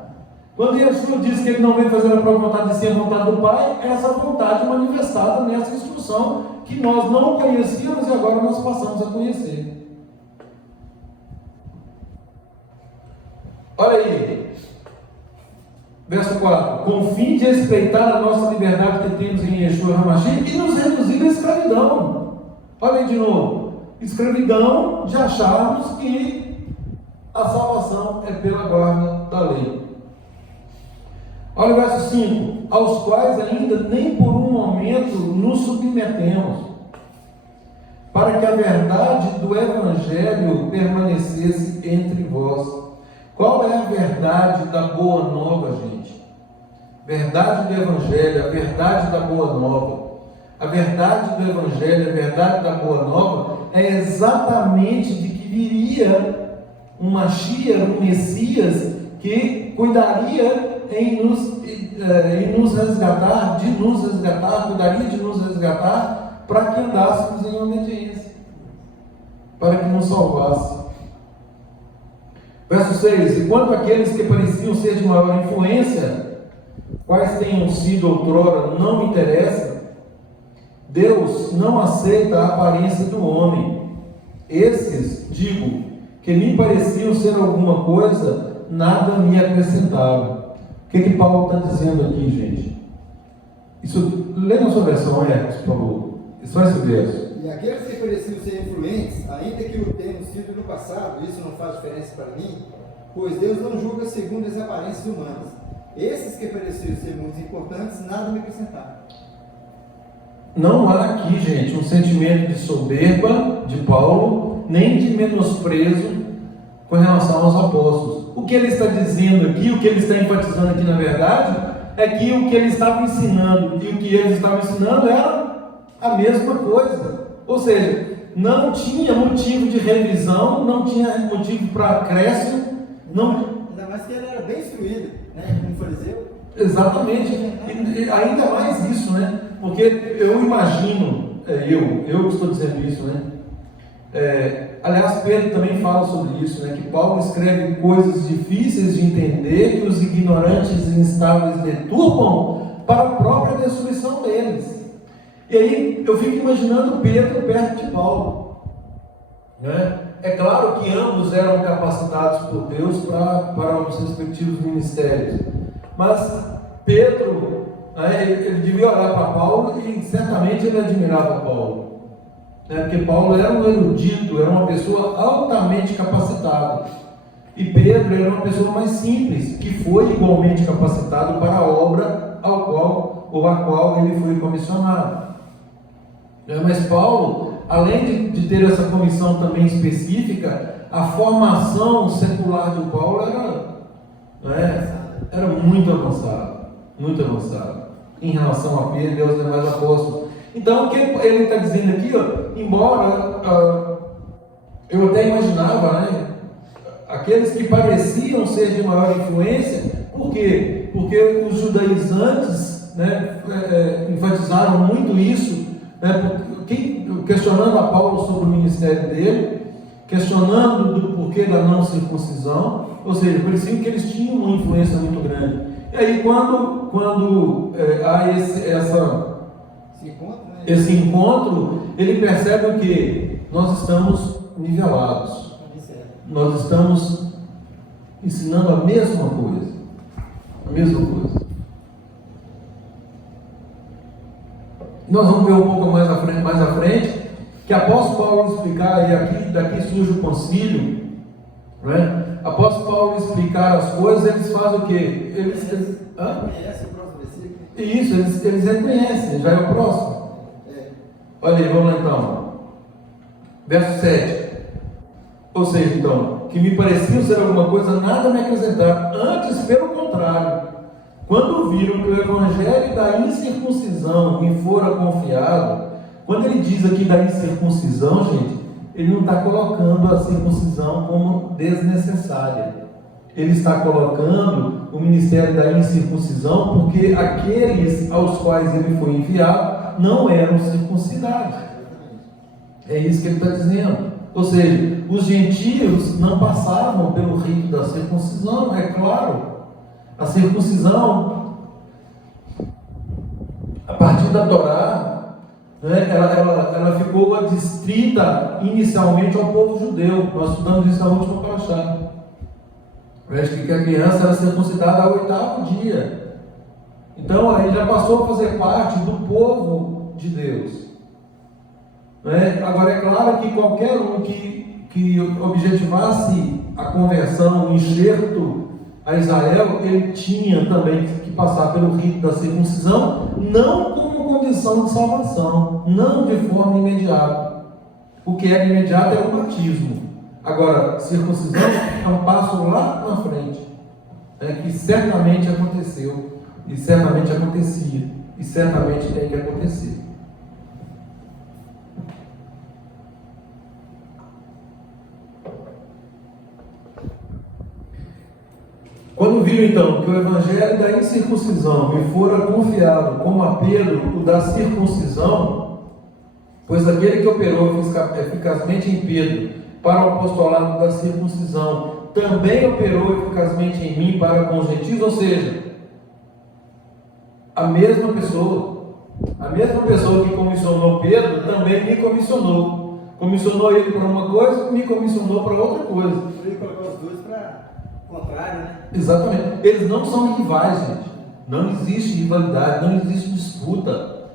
Quando Yeshua diz que ele não veio fazer a própria vontade de si, a vontade do Pai, essa vontade manifestada nessa instrução que nós não conhecíamos e agora nós passamos a conhecer. Olha aí, verso 4: com o fim de respeitar a nossa liberdade que temos em Yeshua HaMashiach e nos reduzir à escravidão. Olha aí de novo, escravidão de acharmos que a salvação é pela guarda da lei. Olha o verso 5: aos quais ainda nem por um momento nos submetemos, para que a verdade do Evangelho permanecesse entre vós. Qual é a verdade da boa nova, gente? Verdade do Evangelho, a verdade da boa nova. A verdade do Evangelho, a verdade da boa nova é exatamente de que viria um Mashiach, um Messias, que cuidaria em nos resgatar, cuidaria de nos resgatar, para que andássemos em obediência, para que nos salvasse. Verso 6: e quanto àqueles que pareciam ser de maior influência, quais tenham sido outrora, não me interessa. Deus não aceita a aparência do homem. Esses, digo, que me pareciam ser alguma coisa, nada me acrescentavam. O que Paulo está dizendo aqui, gente? Isso, lê na sua versão, por favor. Só esse verso. E aqueles que pareciam ser influentes, ainda que o tenham sido no passado, isso não faz diferença para mim, pois Deus não julga segundo as aparências humanas. Esses que pareciam ser muito importantes, nada me acrescentaram. Não há aqui, gente, um sentimento de soberba de Paulo, nem de menosprezo com relação aos apóstolos. O que ele está dizendo aqui, o que ele está enfatizando aqui, na verdade, é que o que ele estava ensinando e o que eles estavam ensinando era a mesma coisa. Ou seja, não tinha motivo de revisão, não tinha motivo para acréscimo. Ainda mais que ele era bem instruído, né, como fariseu. Exatamente, e ainda mais isso, né? Porque eu imagino, eu que estou dizendo isso, né? Aliás, Pedro também fala sobre isso, né? Que Paulo escreve coisas difíceis de entender, que os ignorantes e instáveis deturpam para a própria destruição deles. E aí eu fico imaginando Pedro perto de Paulo, né? É claro que ambos eram capacitados por Deus para os respectivos ministérios, mas Pedro, ele devia olhar para Paulo e certamente ele admirava Paulo, né? Porque Paulo era um erudito, era uma pessoa altamente capacitada, e Pedro era uma pessoa mais simples, que foi igualmente capacitado para a obra a qual ele foi comissionado. Mas Paulo, além de ter essa comissão também específica, a formação secular de Paulo era muito avançada em relação a Pedro e aos demais apóstolos. Então, o que ele está dizendo aqui, embora eu até imaginava, né, aqueles que pareciam ser de maior influência, por quê? Porque os judaizantes, né, enfatizaram muito isso, né, questionando a Paulo sobre o ministério dele, questionando do porquê da não circuncisão, ou seja, parecia que eles tinham uma influência muito grande. E aí quando há esse encontro, ele percebe o que? Nós estamos nivelados, nós estamos ensinando a mesma coisa, Nós vamos ver um pouco mais à frente, que após Paulo explicar, e daqui surge o concílio, né? Após Paulo explicar as coisas, eles fazem o quê? Eles Conhece o próximo versículo? Isso, eles reconhecem, já é o próximo. Olha aí, vamos lá então. Verso 7. Ou seja, então, que me pareciam ser alguma coisa, nada me acrescentaram, antes pelo contrário. Quando viram que o evangelho da incircuncisão me fora confiado, quando ele diz aqui da incircuncisão, gente, ele não está colocando a circuncisão como desnecessária. Ele está colocando o ministério da incircuncisão porque aqueles aos quais ele foi enviado não eram circuncidados. É isso que ele está dizendo. Ou seja, os gentios não passavam pelo rito da circuncisão, é claro. A circuncisão, a partir da Torá, né, ela ficou adstrita inicialmente ao povo judeu. Nós estudamos isso na última paraxá. Que a criança era circuncidada ao 8º dia. Então, aí já passou a fazer parte do povo de Deus. Né? Agora, é claro que qualquer um que objetivasse a conversão, o enxerto a Israel, ele tinha também que passar pelo rito da circuncisão, não como condição de salvação, não de forma imediata. O que é imediato é o batismo. Agora, circuncisão é um passo lá na frente, né, que certamente aconteceu, e certamente acontecia, e certamente tem que acontecer. Quando viram então que o evangelho da incircuncisão me fora confiado como a Pedro o da circuncisão, pois aquele que operou eficazmente em Pedro para o apostolado da circuncisão também operou eficazmente em mim para com os gentios, ou seja, a mesma pessoa que comissionou Pedro também me comissionou. Comissionou ele para uma coisa, me comissionou para outra coisa. Ele colocou os dois para contrário, né? Exatamente. Eles não são rivais, gente. Não existe rivalidade, não existe disputa.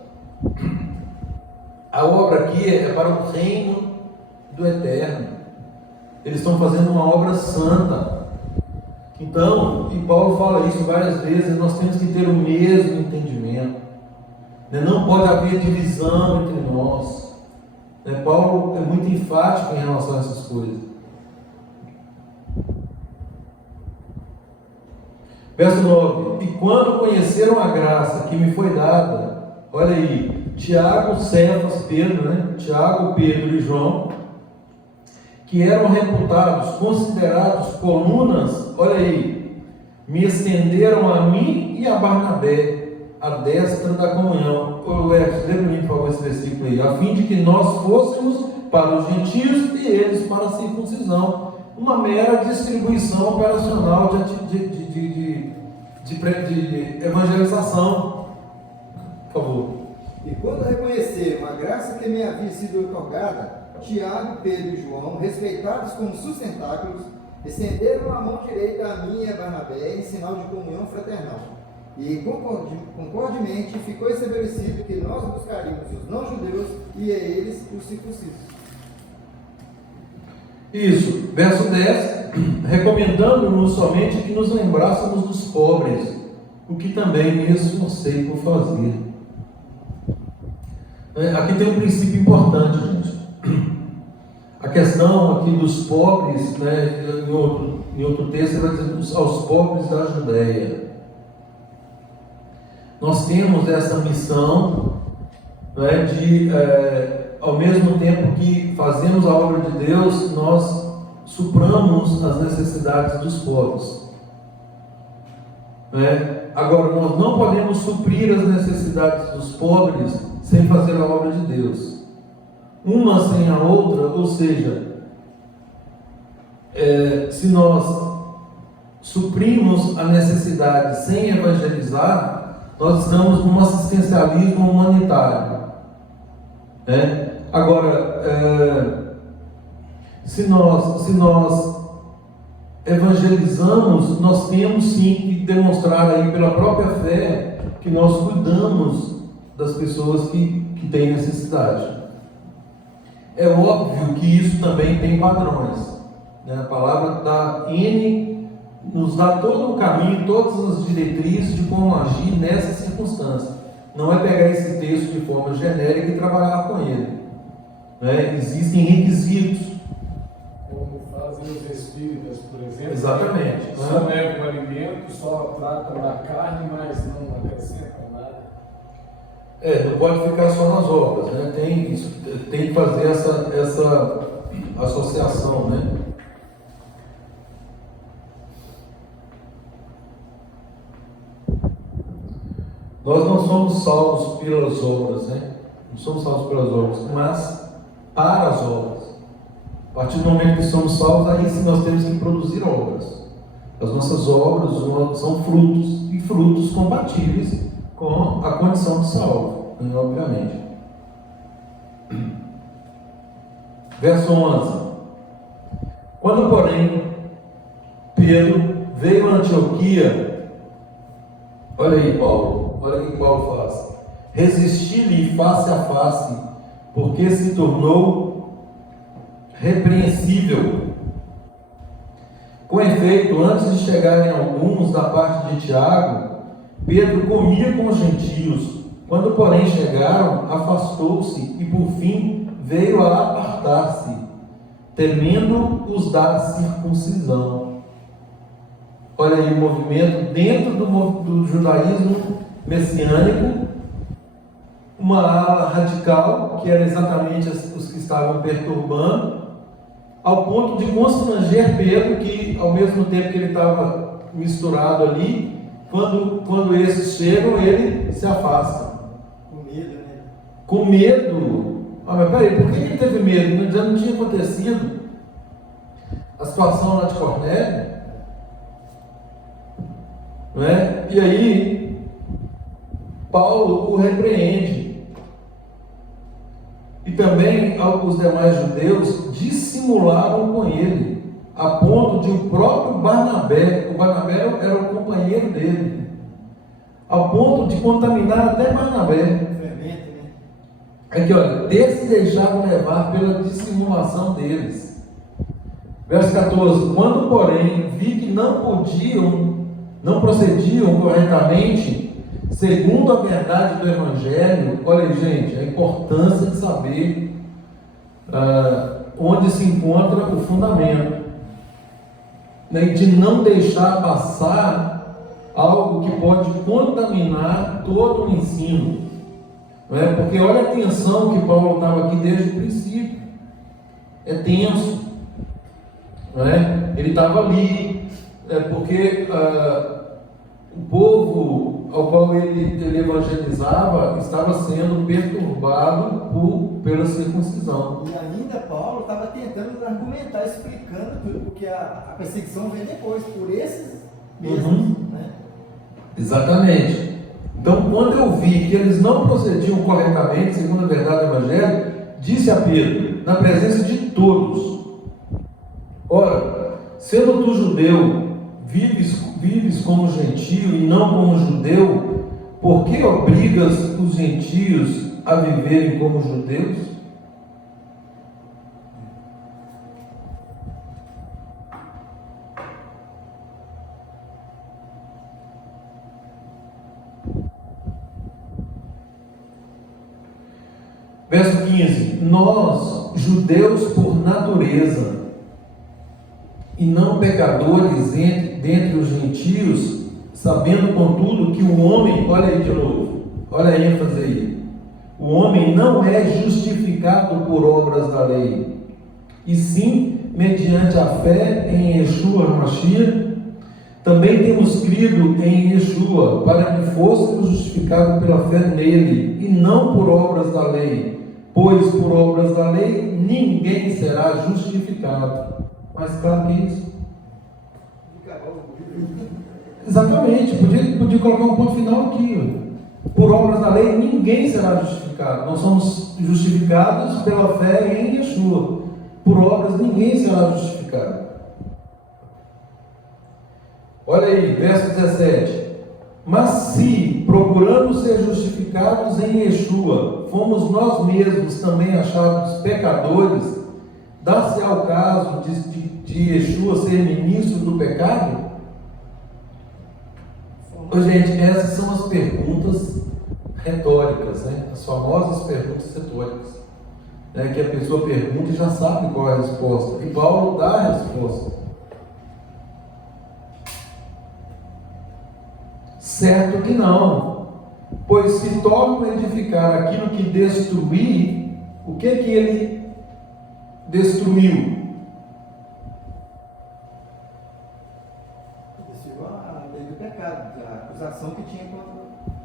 A obra aqui é para o reino do eterno. Eles estão fazendo uma obra santa. Então, e Paulo fala isso várias vezes, nós temos que ter o mesmo entendimento. Não pode haver divisão entre nós. Paulo é muito enfático em relação a essas coisas. Verso 9: e quando conheceram a graça que me foi dada, olha aí, Tiago, Cefas, Pedro, né? Tiago, Pedro e João, que eram reputados, considerados colunas, olha aí, me estenderam a mim e a Barnabé, a destra da comunhão. Lê para mim, por favor, esse versículo aí. A fim de que nós fôssemos para os gentios e eles para a circuncisão. Uma mera distribuição operacional de evangelização. Por favor. E quando reconheceram a graça que me havia sido otorgada, Tiago, Pedro e João, respeitados como sustentáculos, estenderam a mão direita a mim e a Barnabé em sinal de comunhão fraternal. E concordemente ficou estabelecido que nós buscaríamos os não-judeus e a eles os circuncisos. Isso, verso 10, recomendando-nos somente que nos lembrássemos dos pobres, o que também me esforcei por fazer. Aqui tem um princípio importante, gente. A questão aqui dos pobres, né, em outro texto, vai dizer aos pobres da Judéia. Nós temos essa missão, né, de, ao mesmo tempo que fazemos a obra de Deus, nós supramos as necessidades dos pobres. Agora, nós não podemos suprir as necessidades dos pobres sem fazer a obra de Deus. Uma sem a outra, ou seja, se nós suprimos a necessidade sem evangelizar, nós estamos num assistencialismo humanitário. Agora, se nós evangelizamos, nós temos sim que demonstrar aí pela própria fé que nós cuidamos das pessoas que têm necessidade. É óbvio que isso também tem padrões. A palavra nos dá todo o caminho, todas as diretrizes de como agir nessa circunstância. Não é pegar esse texto de forma genérica e trabalhar com ele. Existem requisitos. Como fazem os espíritas, por exemplo. Exatamente. Só levam o alimento, só tratam da carne, mas não acrescentam nada. Não pode ficar só nas obras, né? Tem que fazer essa associação, né? Nós não somos salvos pelas obras, né? Não somos salvos pelas obras, mas para as obras. A partir do momento que somos salvos, aí sim nós temos que produzir obras. As nossas obras são frutos, e frutos compatíveis com a condição de salvo, obviamente. Verso 11. Quando, porém, Pedro veio a Antioquia, olha aí Paulo, olha o que Paulo faz. Resisti-lhe face a face, porque se tornou repreensível. Com efeito, antes de chegarem alguns da parte de Tiago, Pedro comia com os gentios. Quando, porém, chegaram, afastou-se e, por fim, veio a apartar-se, temendo os da circuncisão. Olha aí o movimento dentro do judaísmo messiânico, uma ala radical, que era exatamente os que estavam perturbando, ao ponto de constranger Pedro, que ao mesmo tempo que ele estava misturado ali, quando esses chegam, ele se afasta. Com medo, né? Com medo. Ah, mas peraí, por que ele teve medo? Já não tinha acontecido a situação lá de Cornélio? Não é? E aí, Paulo o repreende. E também os demais judeus dissimularam com ele, a ponto de o próprio Barnabé, o Barnabé era o companheiro dele, ao ponto de contaminar até Barnabé. Fermento, né? Aqui, olha, se deixavam levar pela dissimulação deles. Verso 14: quando, porém, vi que não procediam corretamente, segundo a verdade do Evangelho, olha aí, gente, a importância de saber onde se encontra o fundamento, né, de não deixar passar algo que pode contaminar todo o ensino, não é? Porque olha a tensão que Paulo estava aqui desde o princípio, é tenso, não é? Ele estava ali, porque o povo ao qual ele evangelizava estava sendo perturbado pela circuncisão. E ainda Paulo estava tentando argumentar, explicando tudo, porque a perseguição vem depois, por esses mesmos, né? Exatamente. Então, quando eu vi que eles não procediam corretamente, segundo a verdade do Evangelho, disse a Pedro, na presença de todos: ora, sendo tu judeu, vives como gentio e não como judeu, por que obrigas os gentios a viverem como judeus? Verso 15: nós, judeus por natureza, e não pecadores dentre os gentios, sabendo contudo que o homem, olha aí de novo, olha a ênfase aí, o homem não é justificado por obras da lei, e sim mediante a fé em Yeshua HaMashiach. Também temos crido em Yeshua, para que fôssemos justificados pela fé nele, e não por obras da lei, pois por obras da lei ninguém será justificado. Mais claro que isso? Exatamente, podia colocar um ponto final aqui. Por obras da lei ninguém será justificado. Nós somos justificados pela fé em Yeshua. Por obras ninguém será justificado. Olha aí, verso 17: mas se, procurando ser justificados em Yeshua, fomos nós mesmos também achados pecadores, dá-se ao caso de Yeshua ser ministro do pecado? Gente, essas são as perguntas retóricas, né? As famosas perguntas retóricas, né? Que a pessoa pergunta e já sabe qual é a resposta, e Paulo dá a resposta. Certo que não, pois se tornam a edificar aquilo que destruí, o que ele destruiu? Destruiu a lei do pecado, a acusação que tinha contra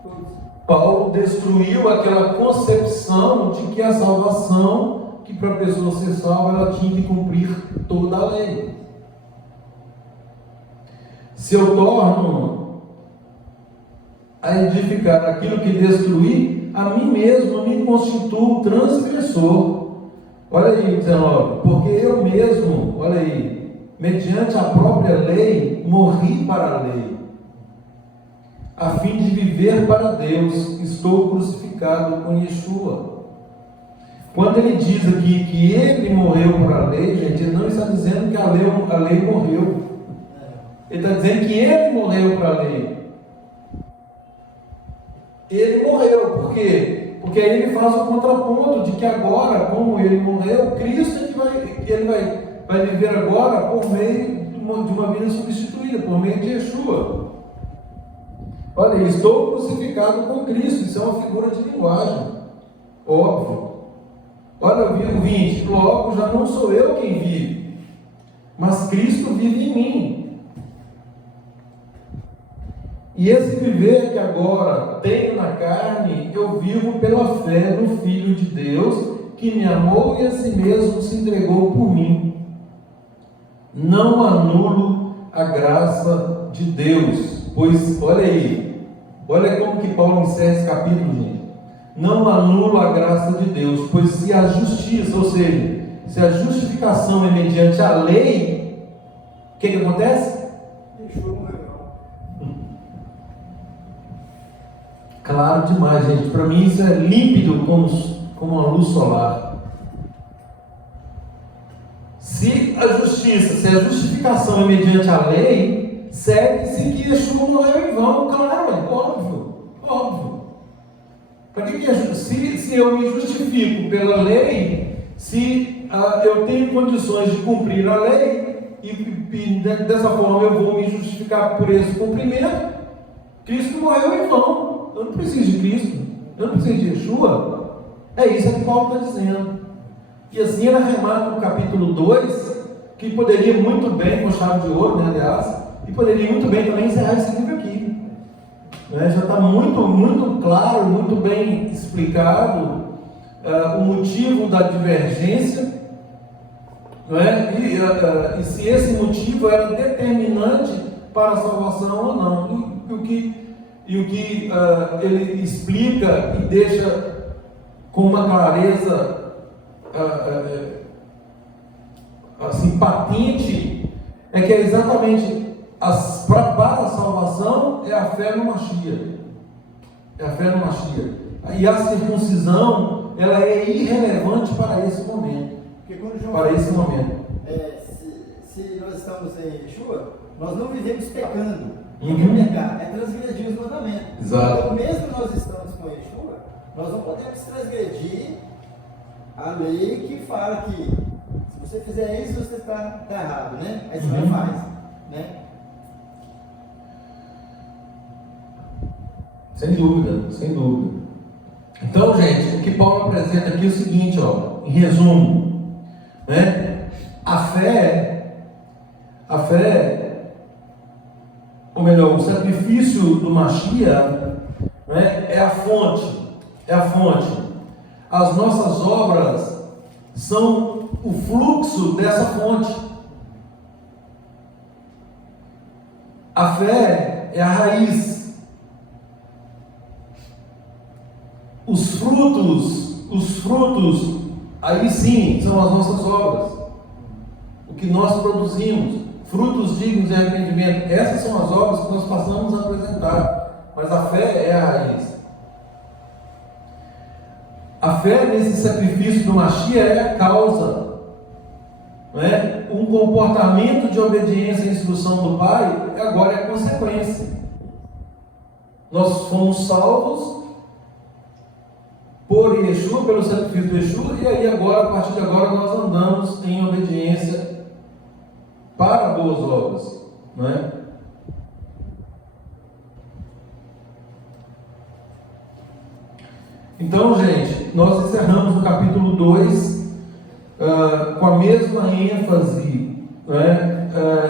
todos. Paulo destruiu aquela concepção de que a salvação, que para a pessoa ser salva, ela tinha que cumprir toda a lei. se eu torno a edificar aquilo que destruí, a mim mesmo me constituo transgressor. Olha aí, 19, porque eu mesmo, olha aí, mediante a própria lei, morri para a lei, a fim de viver para Deus, estou crucificado com Yeshua. Quando ele diz aqui que ele morreu para a lei, gente, ele não está dizendo que a lei morreu. Ele está dizendo que ele morreu para a lei. Ele morreu, por quê? Porque aí ele faz o contraponto de que agora, como ele morreu, Cristo é que ele vai viver agora por meio de uma vida substituída, por meio de Yeshua. Olha, estou crucificado com Cristo, isso é uma figura de linguagem, óbvio. Olha o 20, logo já não sou eu quem vive, mas Cristo vive em mim. E esse viver que agora tenho na carne, eu vivo pela fé no Filho de Deus, que me amou e a si mesmo se entregou por mim. Não anulo a graça de Deus, pois, olha aí, olha como que Paulo encerra esse capítulo, gente. Não anulo a graça de Deus, pois se a justiça, ou seja, se a justificação é mediante a lei, o que acontece? Claro demais, gente. Para mim isso é límpido como uma luz solar. Se a justificação é mediante a lei, segue-se que Yeshua morreu em vão. Claro, é óbvio. Para que se eu me justifico pela lei, se eu tenho condições de cumprir a lei, e dessa forma eu vou me justificar por esse cumprimento, Cristo morreu em vão. Eu não preciso de Cristo, eu não preciso de Yeshua. É isso que Paulo está dizendo. E assim ele arremata o capítulo 2, que poderia muito bem, com chave de ouro, né, aliás, e poderia muito bem também encerrar esse livro aqui. Já está muito claro, muito bem explicado o motivo da divergência, não é? E se esse motivo era determinante para a salvação ou não. E o que ele explica e deixa com uma clareza assim, patente, é que é exatamente para a salvação é a fé no Mashiach. É a fé no Mashiach. E a circuncisão, ela é irrelevante para esse momento. Porque quando João para esse momento. Se nós estamos em Yeshua, nós não vivemos pecando. Uhum. Pecar é transgredir os mandamentos. Exato. Então, mesmo nós estamos com Yeshua, nós não podemos transgredir a lei que fala que se você fizer isso, você está errado, né? Aí você não faz, né? Sem dúvida. Então, gente, o que Paulo apresenta aqui é o seguinte, em resumo, né? A fé, ou melhor, o sacrifício do Mashiach, né, é a fonte. As nossas obras são o fluxo dessa fonte. A fé é a raiz. Os frutos, aí sim, são as nossas obras. O que nós produzimos, frutos dignos de arrependimento, essas são as obras que nós passamos a apresentar. Mas a fé é a raiz. A fé nesse sacrifício do Mashiach é a causa. Não é? Um comportamento de obediência à instrução do Pai agora é a consequência. Nós fomos salvos por Yeshua, pelo sacrifício de Yeshua, e aí agora, a partir de agora, nós andamos em obediência para boas obras, não é? Então, gente, nós encerramos o capítulo 2 com a mesma ênfase, né,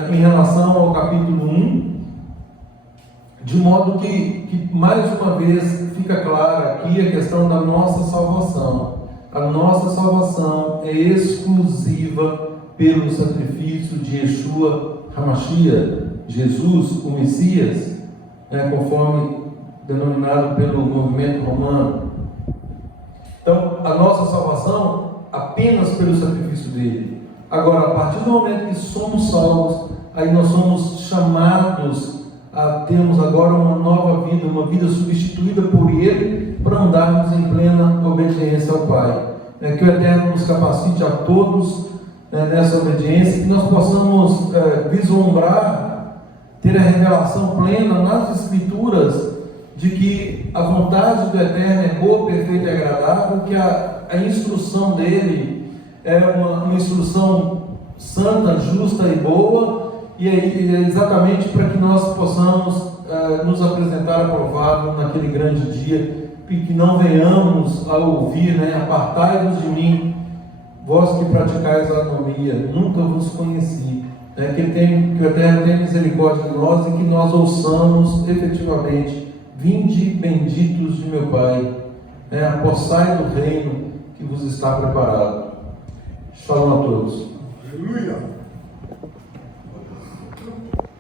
em relação ao capítulo 1, de modo que mais uma vez fica clara aqui a questão da nossa salvação. A nossa salvação é exclusiva pelo sacrifício de Yeshua HaMashiach. Jesus, o Messias, conforme denominado pelo movimento romano. Então, a nossa salvação apenas pelo sacrifício dele. Agora, a partir do momento que somos salvos, aí nós somos chamados a termos agora uma nova vida, uma vida substituída por ele, para andarmos em plena obediência ao Pai. Que o Eterno nos capacite a todos nessa obediência, que nós possamos vislumbrar, ter a revelação plena nas Escrituras de que a vontade do Eterno é boa, perfeita e agradável, que a instrução dele é uma instrução santa, justa e boa, e é exatamente para que nós possamos nos apresentar aprovado naquele grande dia, e que não venhamos a ouvir, apartai-vos de mim, vós que praticais a anomia, nunca vos conheci. Que o Eterno tenha misericórdia de nós e que nós ouçamos efetivamente: vinde benditos de meu Pai, apossai do reino que vos está preparado. Shalom a todos. Aleluia.